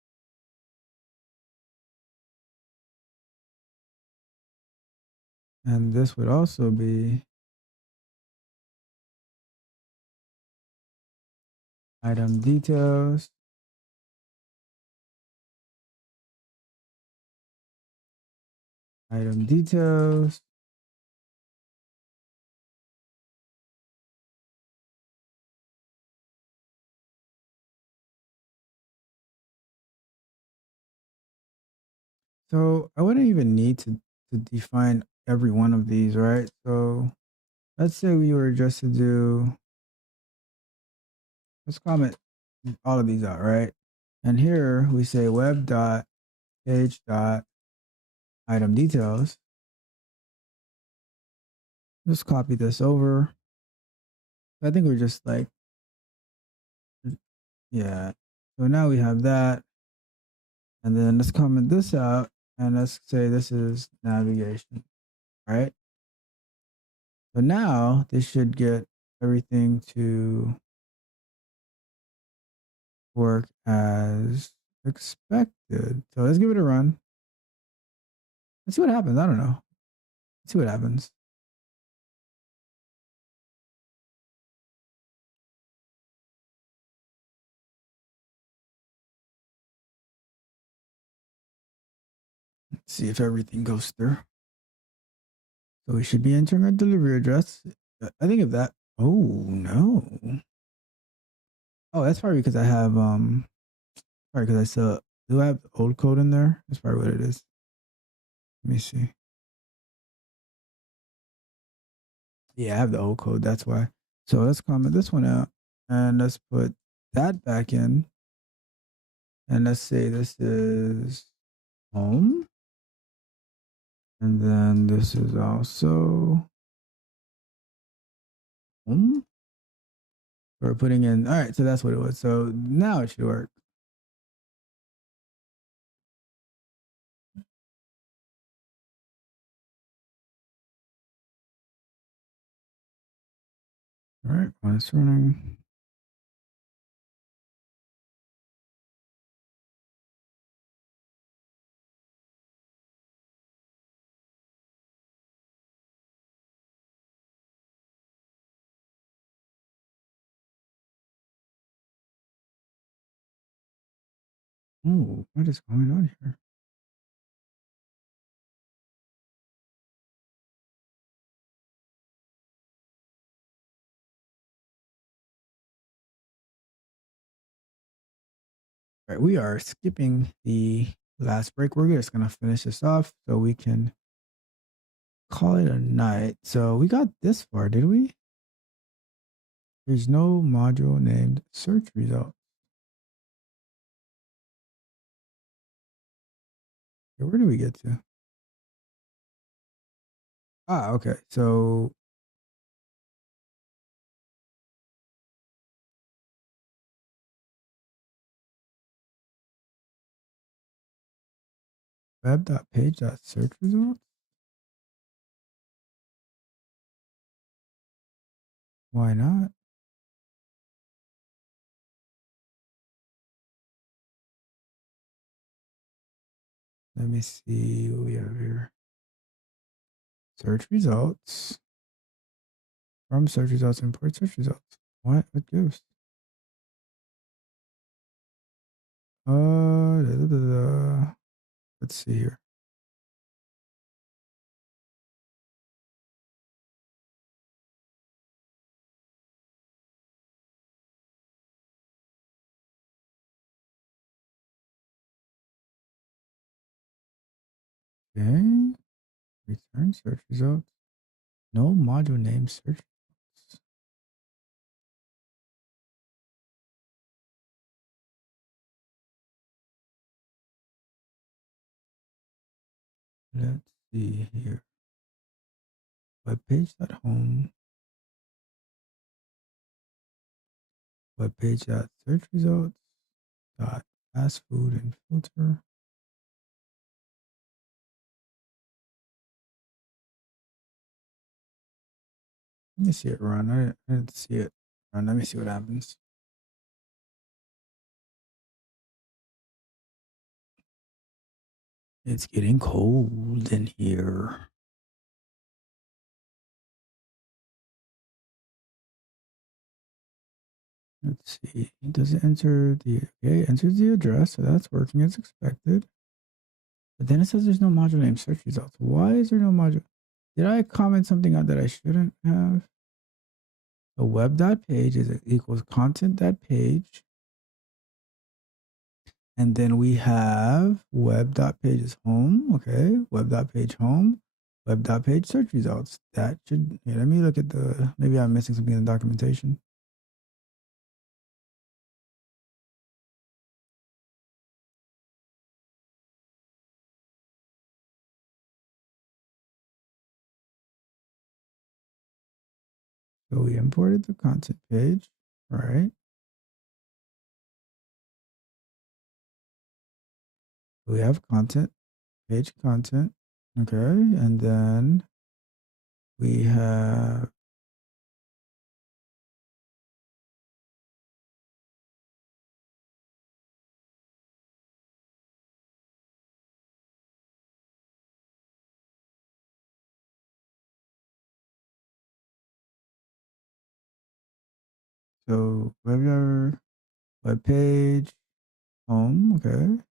And this would also be item details. Item details. So I wouldn't even need to define every one of these, right? So let's say we were just to do, let's comment all of these out, right? And here we say web.page dot item details. Just copy this over. I think we're just like, yeah. So now we have that. And then let's comment this out. And let's say this is navigation, right? So now this should get everything to work as expected. So let's give it a run. Let's see what happens. I don't know. Let's see what happens. Let's see if everything goes through. So we should be entering our delivery address. I think if that, oh no. Oh, that's probably because I have, probably because I still, do I have the old code in there? That's probably what it is. Let me see. Yeah, I have the old code. That's why. So let's comment this one out and let's put that back in. And let's say this is home. And then this is also home. We're putting in, all right, so that's what it was. So now it should work. All right, when it's running. Oh, what is going on here? All right, we are skipping the last break. We're just going to finish this off so we can call it a night. So we got this far, did we? There's no module named search result. Okay, where do we get to? Ah, okay. So web.page.search results. Why not? Let me see what we have here. Search results. From search results, import search results. What gives? Let's see here. Okay. Return search results. No module name search results. Let's see here. Webpage.home. Webpage.search results. Dot fast food and filter. Let me see it run. I didn't see it run. Let me see what happens. It's getting cold in here. Let's see. Does it enter the, okay, it enters the address, so that's working as expected. But then it says there's no module name search results. Why is there no module? Did I comment something out that I shouldn't have? The web.page is equals content.page. And then we have web.page is home. Okay. Web.page home. Web.page search results. That should, yeah, let me look at the, maybe I'm missing something in the documentation. So we imported the content page. All right. We have content. page content. Okay, and then we have so web page, home, okay.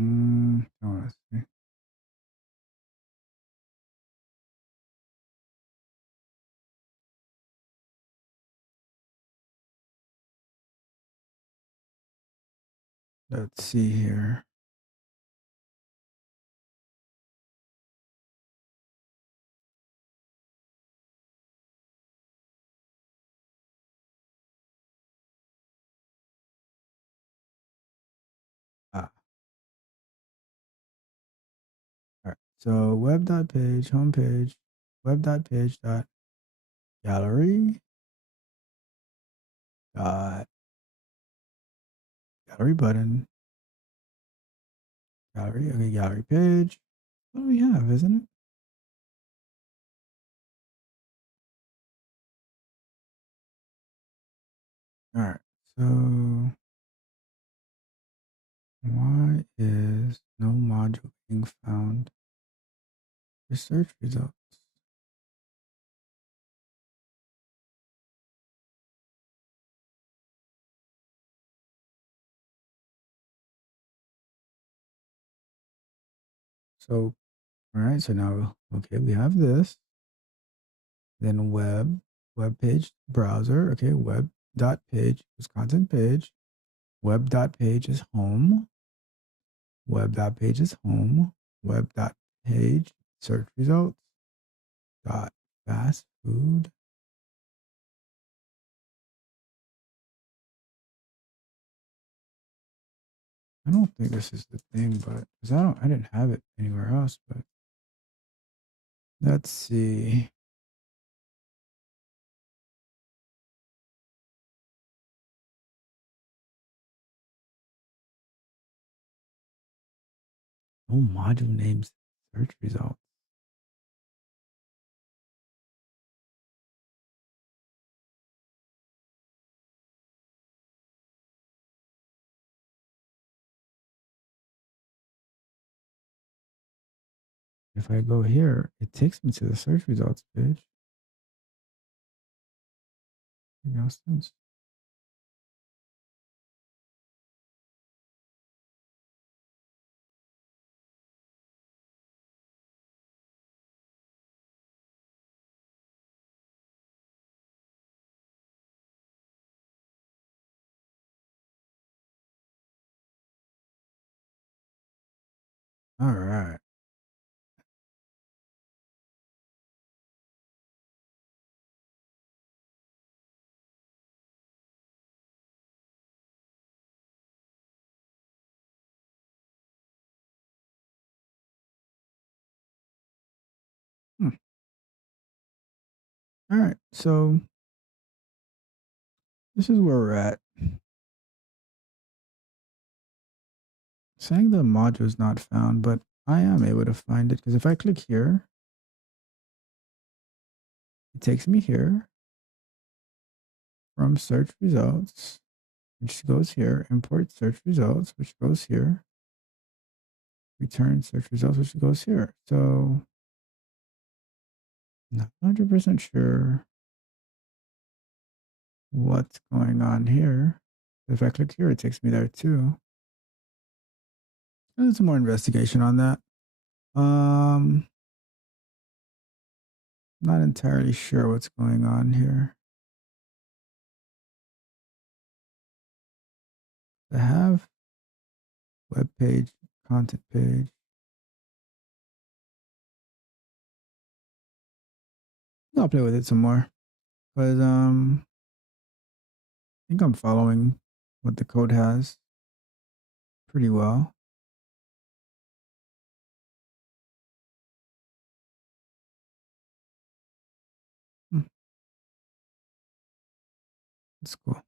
I want to see. Let's see here. All right. So web.page, homepage, web.page dot gallery dot gallery button, gallery, okay, gallery page. What do we have, isn't it? All right. So why is no module being found for search results? So, all right. So now, okay, we have this. Then web page, browser. Okay, web dot page is content page. Web dot page is home. Web dot page is home. Web dot page search results. Dot fast food. I don't think this is the thing, but because I didn't have it anywhere else. But let's see. No module names search results. If I go here, it takes me to the search results page. No sense. All right. All right. So this is where we're at. Saying the module is not found, but I am able to find it because if I click here, it takes me here from search results, which goes here, import search results, which goes here, return search results, which goes here. So not 100% sure what's going on here. If I click here, it takes me there too. There's some more investigation on that. Not entirely sure what's going on here. I have web page, content page. I'll play with it some more. But think I'm following what the code has pretty well. That's cool.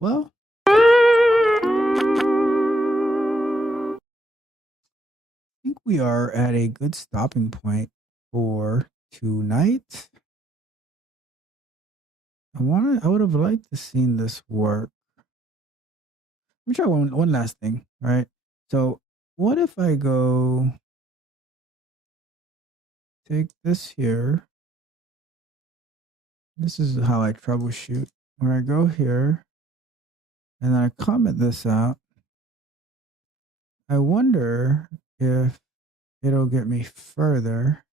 Well, I think we are at a good stopping point for tonight. I would have liked to seen this work. Let me try one last thing. All right. So what if I go take this here? This is how I troubleshoot. Where I go here and then I comment this out. I wonder if it'll get me further.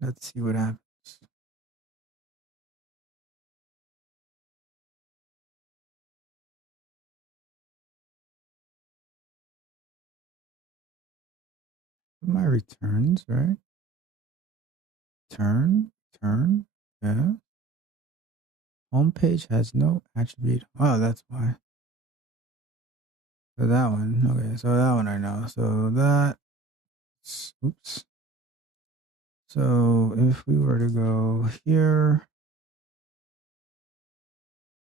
Let's see what happens. My returns, right? Turn, yeah. Homepage has no attribute. Oh, that's why. So that one, okay. So that one I know. So that, oops. So if we were to go here,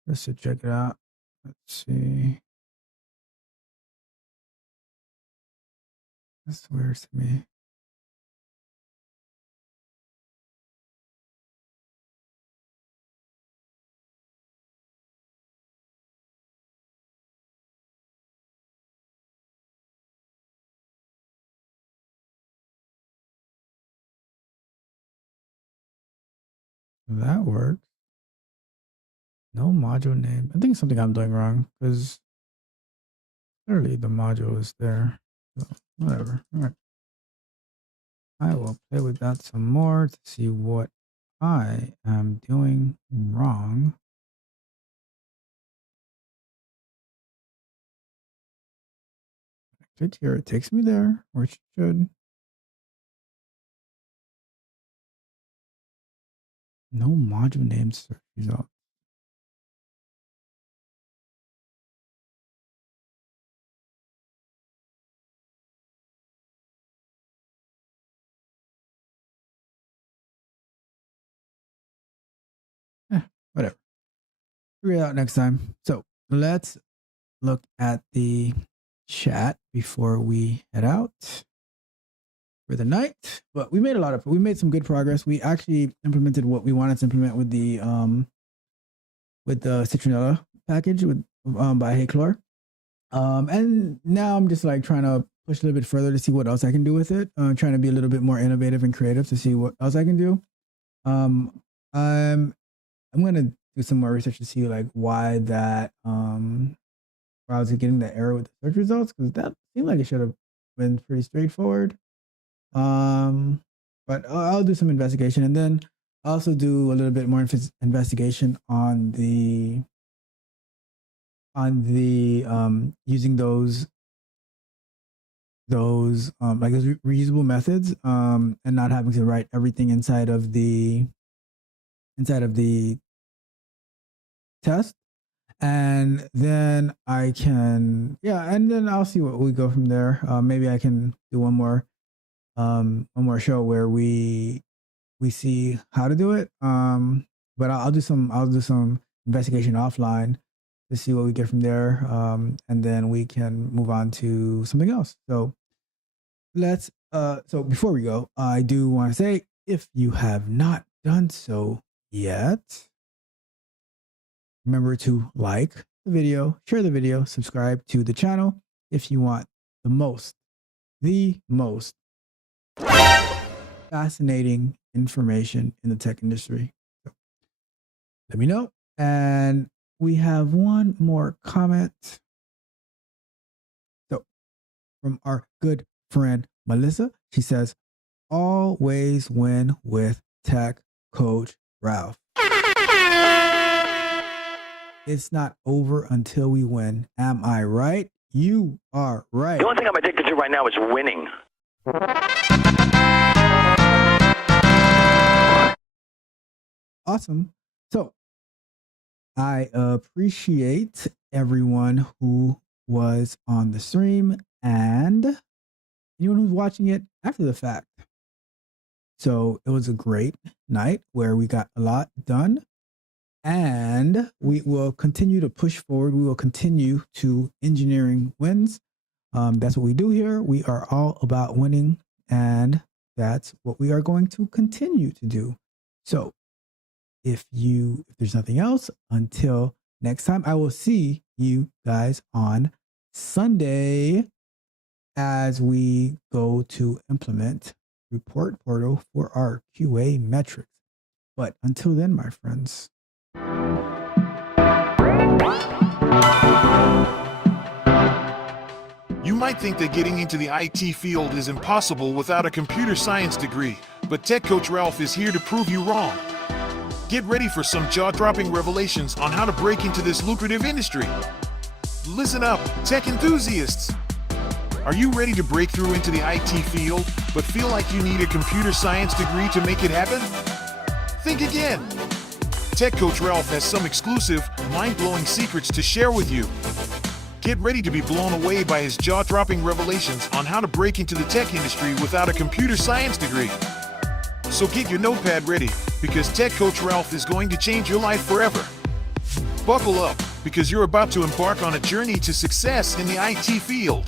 just to check it out. Let's see. That's weird to me. That works. No module name. I think it's something I'm doing wrong because clearly the module is there. So whatever. All right. I will play with that some more to see what I am doing wrong. I click here, it takes me there, or it should. No module name search result. Whatever. Figure it out next time. So let's look at the chat before we head out for the night. But we made some good progress. We actually implemented what we wanted to implement with the Citronella package by Heychlor. And now I'm just like trying to push a little bit further to see what else I can do with it. Trying to be a little bit more innovative and creative to see what else I can do. I'm gonna do some more research to see like why that why I was getting that error with the search results, because that seemed like it should have been pretty straightforward. But I'll do some investigation, and then also do a little bit more investigation on the using those like those reusable methods, and not having to write everything inside of the test. And then I can, and then I'll see what we go from there. Maybe I can do one more show where we see how to do it. But I'll do some investigation offline to see what we get from there. And then we can move on to something else. So so before we go, I do want to say, if you have not done so yet, remember to like the video, share the video, subscribe to the channel if you want the most fascinating information in the tech industry. So let me know. And we have one more comment. So from our good friend Melissa, she says, always win with Tech Coach Ralph. it's not over until we win. Am I right? You are right. The only thing I'm addicted to right now is winning. Awesome. So I appreciate everyone who was on the stream and anyone who's watching it after the fact. So it was a great night where we got a lot done, and we will continue to push forward. We will continue to engineering wins. That's what we do here. We are all about winning, and that's what we are going to continue to do. So if there's nothing else, until next time, I will see you guys on Sunday as we go to implement Report Portal for our QA metrics. But until then, my friends. You might think that getting into the IT field is impossible without a computer science degree, but Tech Coach Ralph is here to prove you wrong. Get ready for some jaw-dropping revelations on how to break into this lucrative industry. Listen up, tech enthusiasts! Are you ready to break through into the IT field, but feel like you need a computer science degree to make it happen? Think again! Tech Coach Ralph has some exclusive, mind-blowing secrets to share with you. Get ready to be blown away by his jaw-dropping revelations on how to break into the tech industry without a computer science degree. So get your notepad ready, because Tech Coach Ralph is going to change your life forever. Buckle up, because you're about to embark on a journey to success in the IT field.